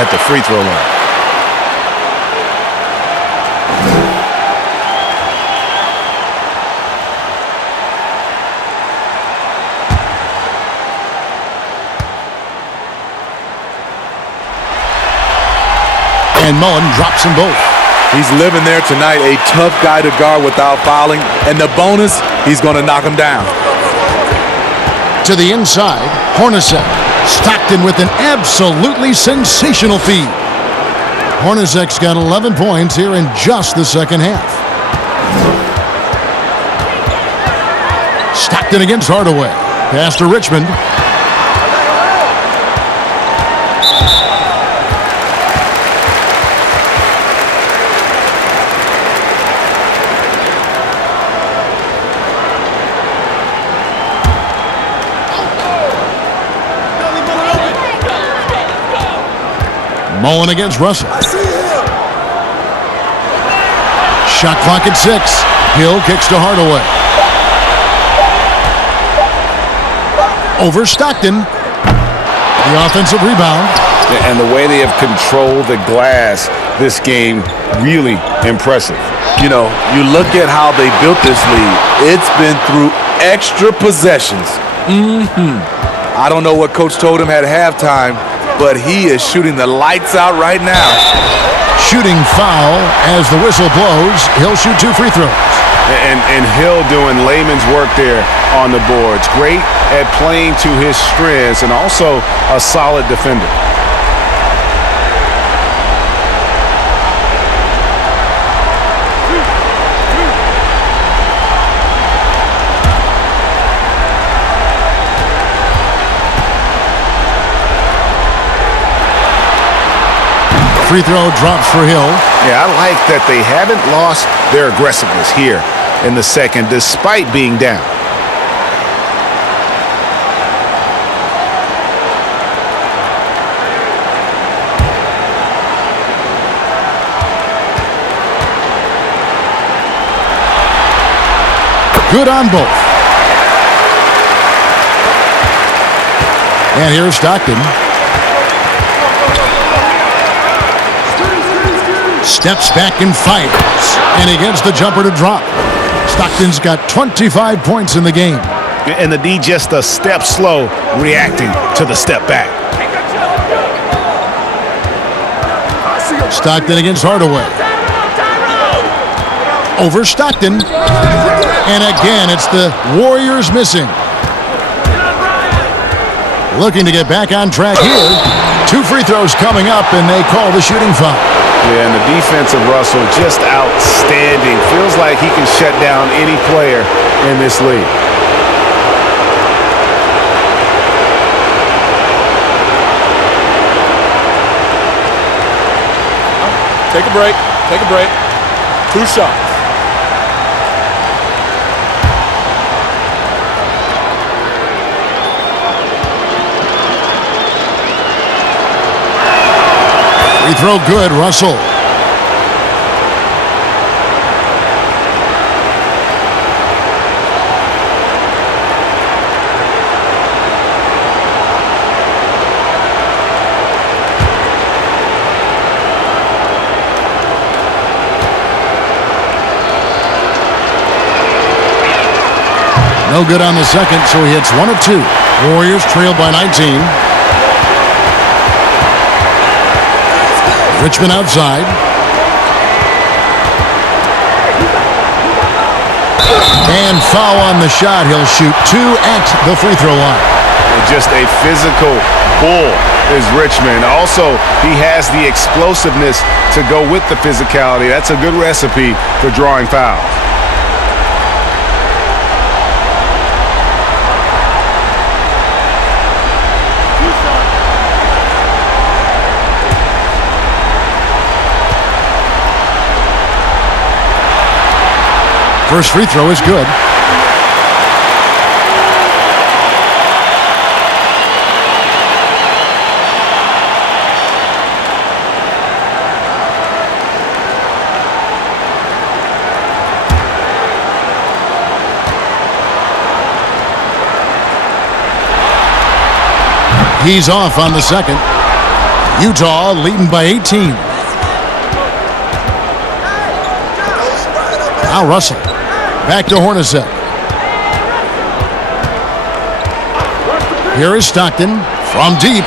at the free throw line. And Mullen drops them both. He's living there tonight, a tough guy to guard without fouling. And the bonus, he's going to knock him down. To the inside, Hornacek. Stockton with an absolutely sensational feed. Hornacek's got 11 points here in just the second half. Stockton against Hardaway. Pass to Richmond. Mullen against Russell. Shot clock at 6. Hill kicks to Hardaway. Over Stockton. The offensive rebound. And the way they have controlled the glass this game, really impressive. You know, you look at how they built this lead. It's been through extra possessions. I don't know what Coach told him at halftime, but he is shooting the lights out right now. Shooting foul as the whistle blows. He'll shoot 2 free throws. And Hill doing layman's work there on the boards. Great at playing to his strengths and also a solid defender. Free throw drops for Hill. Yeah, I like that they haven't lost their aggressiveness here in the second despite being down. Good on both. And here's Stockton. Steps back and fires. And he gets the jumper to drop. Stockton's got 25 points in the game. And the D just a step slow reacting to the step back. Stockton against Hardaway. Over Stockton. And again, it's the Warriors missing. Looking to get back on track here. 2 free throws coming up, and they call the shooting foul. Yeah, and the defense of Russell just outstanding. Feels like he can shut down any player in this league. Take a break. Take a break. 2 shots. Free throw good, Russell. No good on the second, so he hits 1 of 2. Warriors trail by 19. Richmond outside. And foul on the shot. He'll shoot 2 at the free throw line. Just a physical bull is Richmond. Also, he has the explosiveness to go with the physicality. That's a good recipe for drawing fouls. First free throw is good. He's off on the second. Utah leading by 18. Now Russell. Back to Hornacek. Here is Stockton from deep.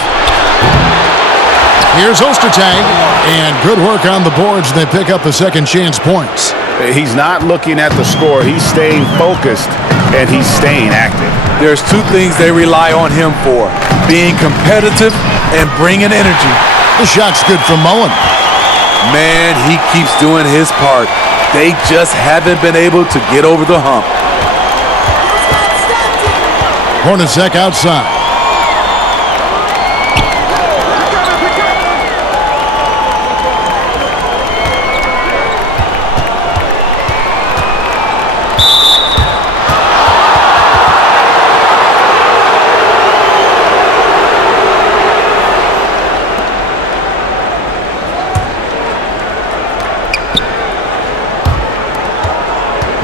Here's Ostertag. And good work on the boards. They pick up the second chance points. He's not looking at the score. He's staying focused, and he's staying active. There's 2 things they rely on him for: being competitive and bringing energy. The shot's good from Mullen. Man, he keeps doing his part. They just haven't been able to get over the hump. Hornacek outside.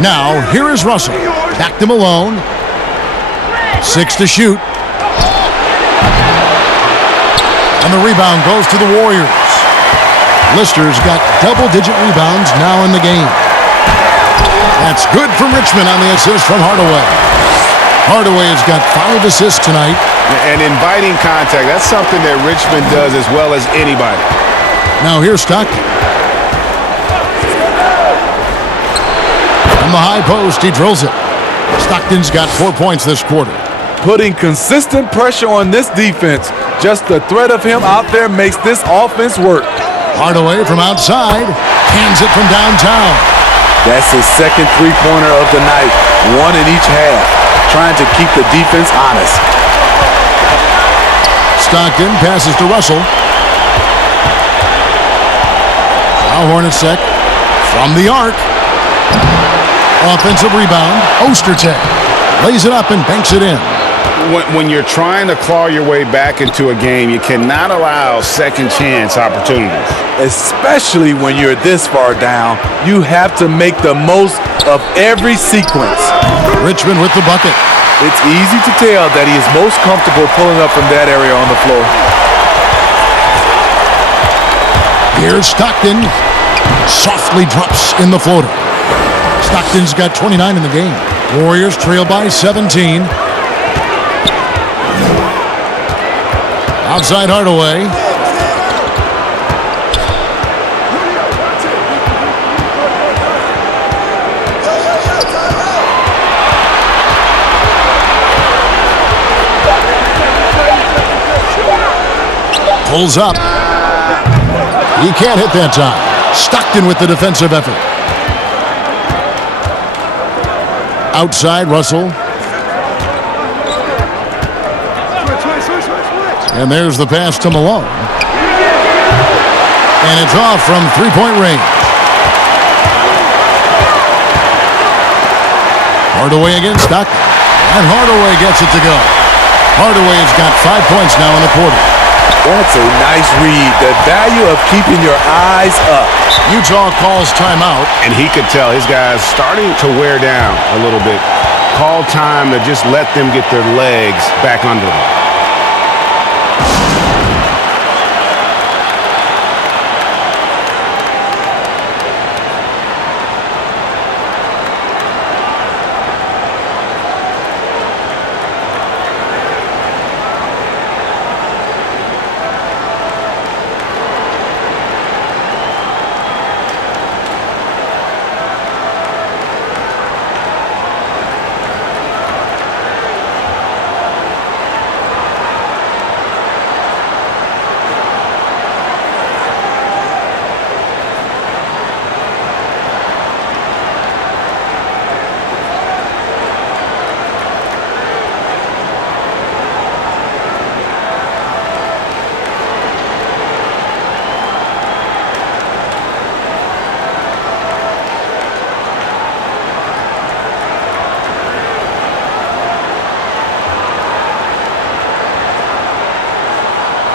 Now, here is Russell. Back to Malone. 6 to shoot. And the rebound goes to the Warriors. Lister's got double-digit rebounds now in the game. That's good from Richmond on the assist from Hardaway. Hardaway has got 5 assists tonight. And inviting contact, that's something that Richmond does as well as anybody. Now here's Stockton. From the high post, he drills it. Stockton's got 4 points this quarter. Putting consistent pressure on this defense. Just the threat of him out there makes this offense work. Hardaway from outside. Hands it from downtown. That's his second three-pointer of the night. 1 in each half. Trying to keep the defense honest. Stockton passes to Russell. Now Hornacek from the arc. Offensive rebound. Ostertag lays it up and banks it in. When you're trying to claw your way back into a game, you cannot allow second chance opportunities. Especially when you're this far down, you have to make the most of every sequence. Richmond with the bucket. It's easy to tell that he is most comfortable pulling up from that area on the floor. Here's Stockton. Softly drops in the floater. Stockton's got 29 in the game. Warriors trail by 17. Outside Hardaway. Pulls up. He can't hit that time. Stockton with the defensive effort. Outside, Russell. And there's the pass to Malone. And it's off from three-point range. Hardaway against Stockton. And Hardaway gets it to go. Hardaway's got 5 points now in the quarter. That's a nice read. The value of keeping your eyes up. Utah calls timeout. And he could tell his guys starting to wear down a little bit. Call time to just let them get their legs back under them.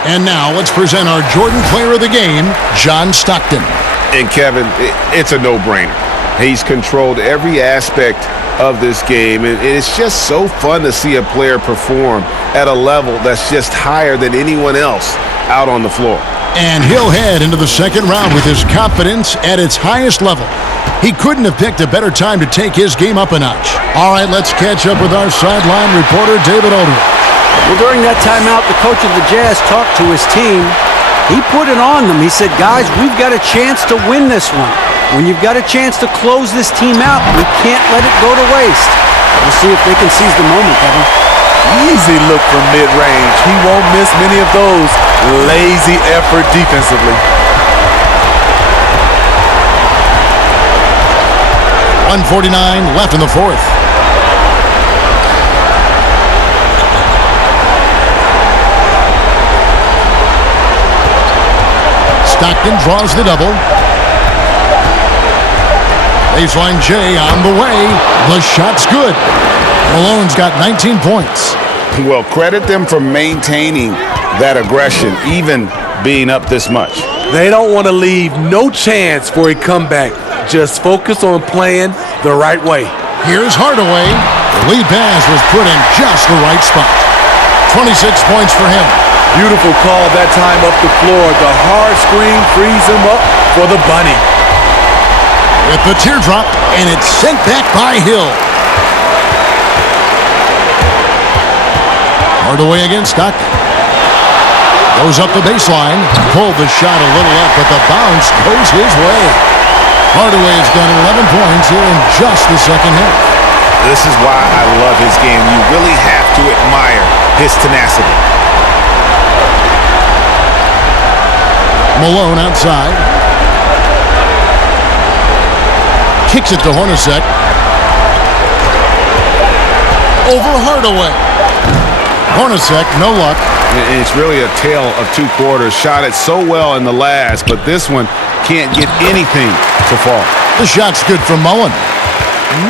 And now let's present our Jordan Player of the Game, John Stockton. And Kevin, it's a no-brainer. He's controlled every aspect of this game, and it's just so fun to see a player perform at a level that's just higher than anyone else out on the floor. And he'll head into the second round with his confidence at its highest level. He couldn't have picked a better time to take his game up a notch. All right, let's catch up with our sideline reporter, David Aldridge. Well, during that timeout, the coach of the Jazz talked to his team. He put it on them. He said, guys, we've got a chance to win this one. When you've got a chance to close this team out, we can't let it go to waste. We'll see if they can seize the moment, Kevin. Easy look from mid-range. He won't miss many of those. Lazy effort defensively. 1:49 left in the fourth. Stockton draws the double. Baseline J on the way. The shot's good. Malone's got 19 points. Well, credit them for maintaining that aggression, even being up this much. They don't want to leave no chance for a comeback. Just focus on playing the right way. Here's Hardaway. The lead pass was put in just the right spot. 26 points for him. Beautiful call that time up the floor. The hard screen frees him up for the bunny. With the teardrop, and it's sent back by Hill. Hardaway against Stockton. Goes up the baseline. Pulled the shot a little up, but the bounce goes his way. Hardaway's got 11 points here in just the second half. This is why I love his game. You really have to admire his tenacity. Malone outside. Kicks it to Hornacek. Over Hardaway. Hornacek, no luck. It's really a tale of two quarters. Shot it so well in the last, but this one can't get anything to fall. The shot's good from Mullen.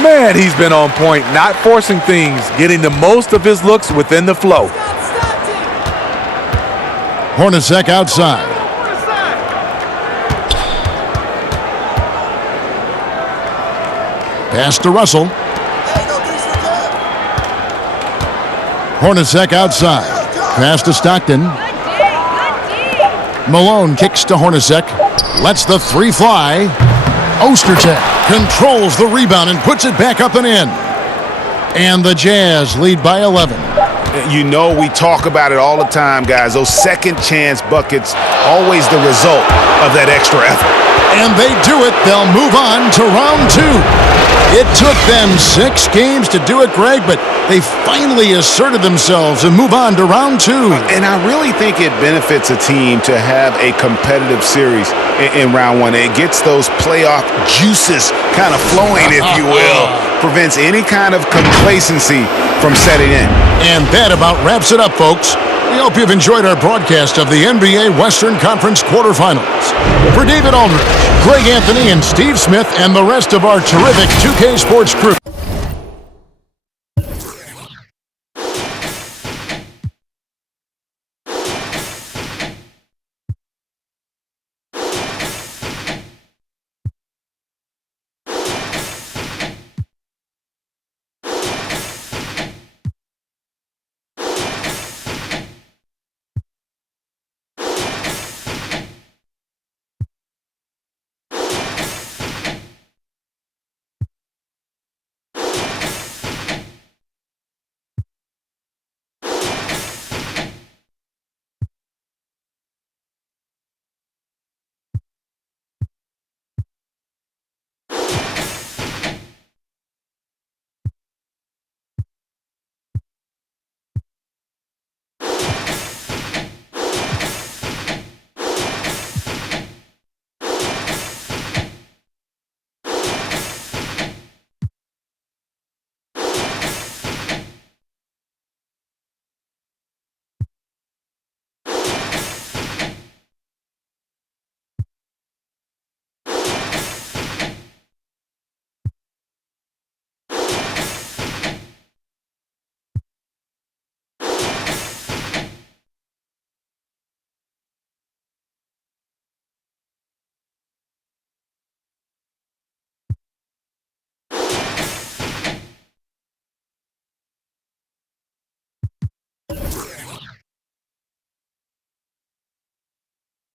Man, he's been on point, not forcing things, getting the most of his looks within the flow. Hornacek outside. Pass to Russell. Hornacek outside. Pass to Stockton. Malone kicks to Hornacek. Lets the three fly. Ostertag controls the rebound and puts it back up and in. And the Jazz lead by 11. You know, we talk about it all the time, guys. Those second chance buckets, always the result of that extra effort. And they do it. They'll move on to round two. It took them 6 games to do it, Greg, but they finally asserted themselves and move on to round two. And I really think it benefits a team to have a competitive series in round one. It gets those playoff juices kind of flowing, if you will. Prevents any kind of complacency from setting in. And that about wraps it up, folks. We hope you've enjoyed our broadcast of the NBA Western Conference quarterfinals. For David Aldridge, Greg Anthony, and Steve Smith, and the rest of our terrific 2K Sports crew.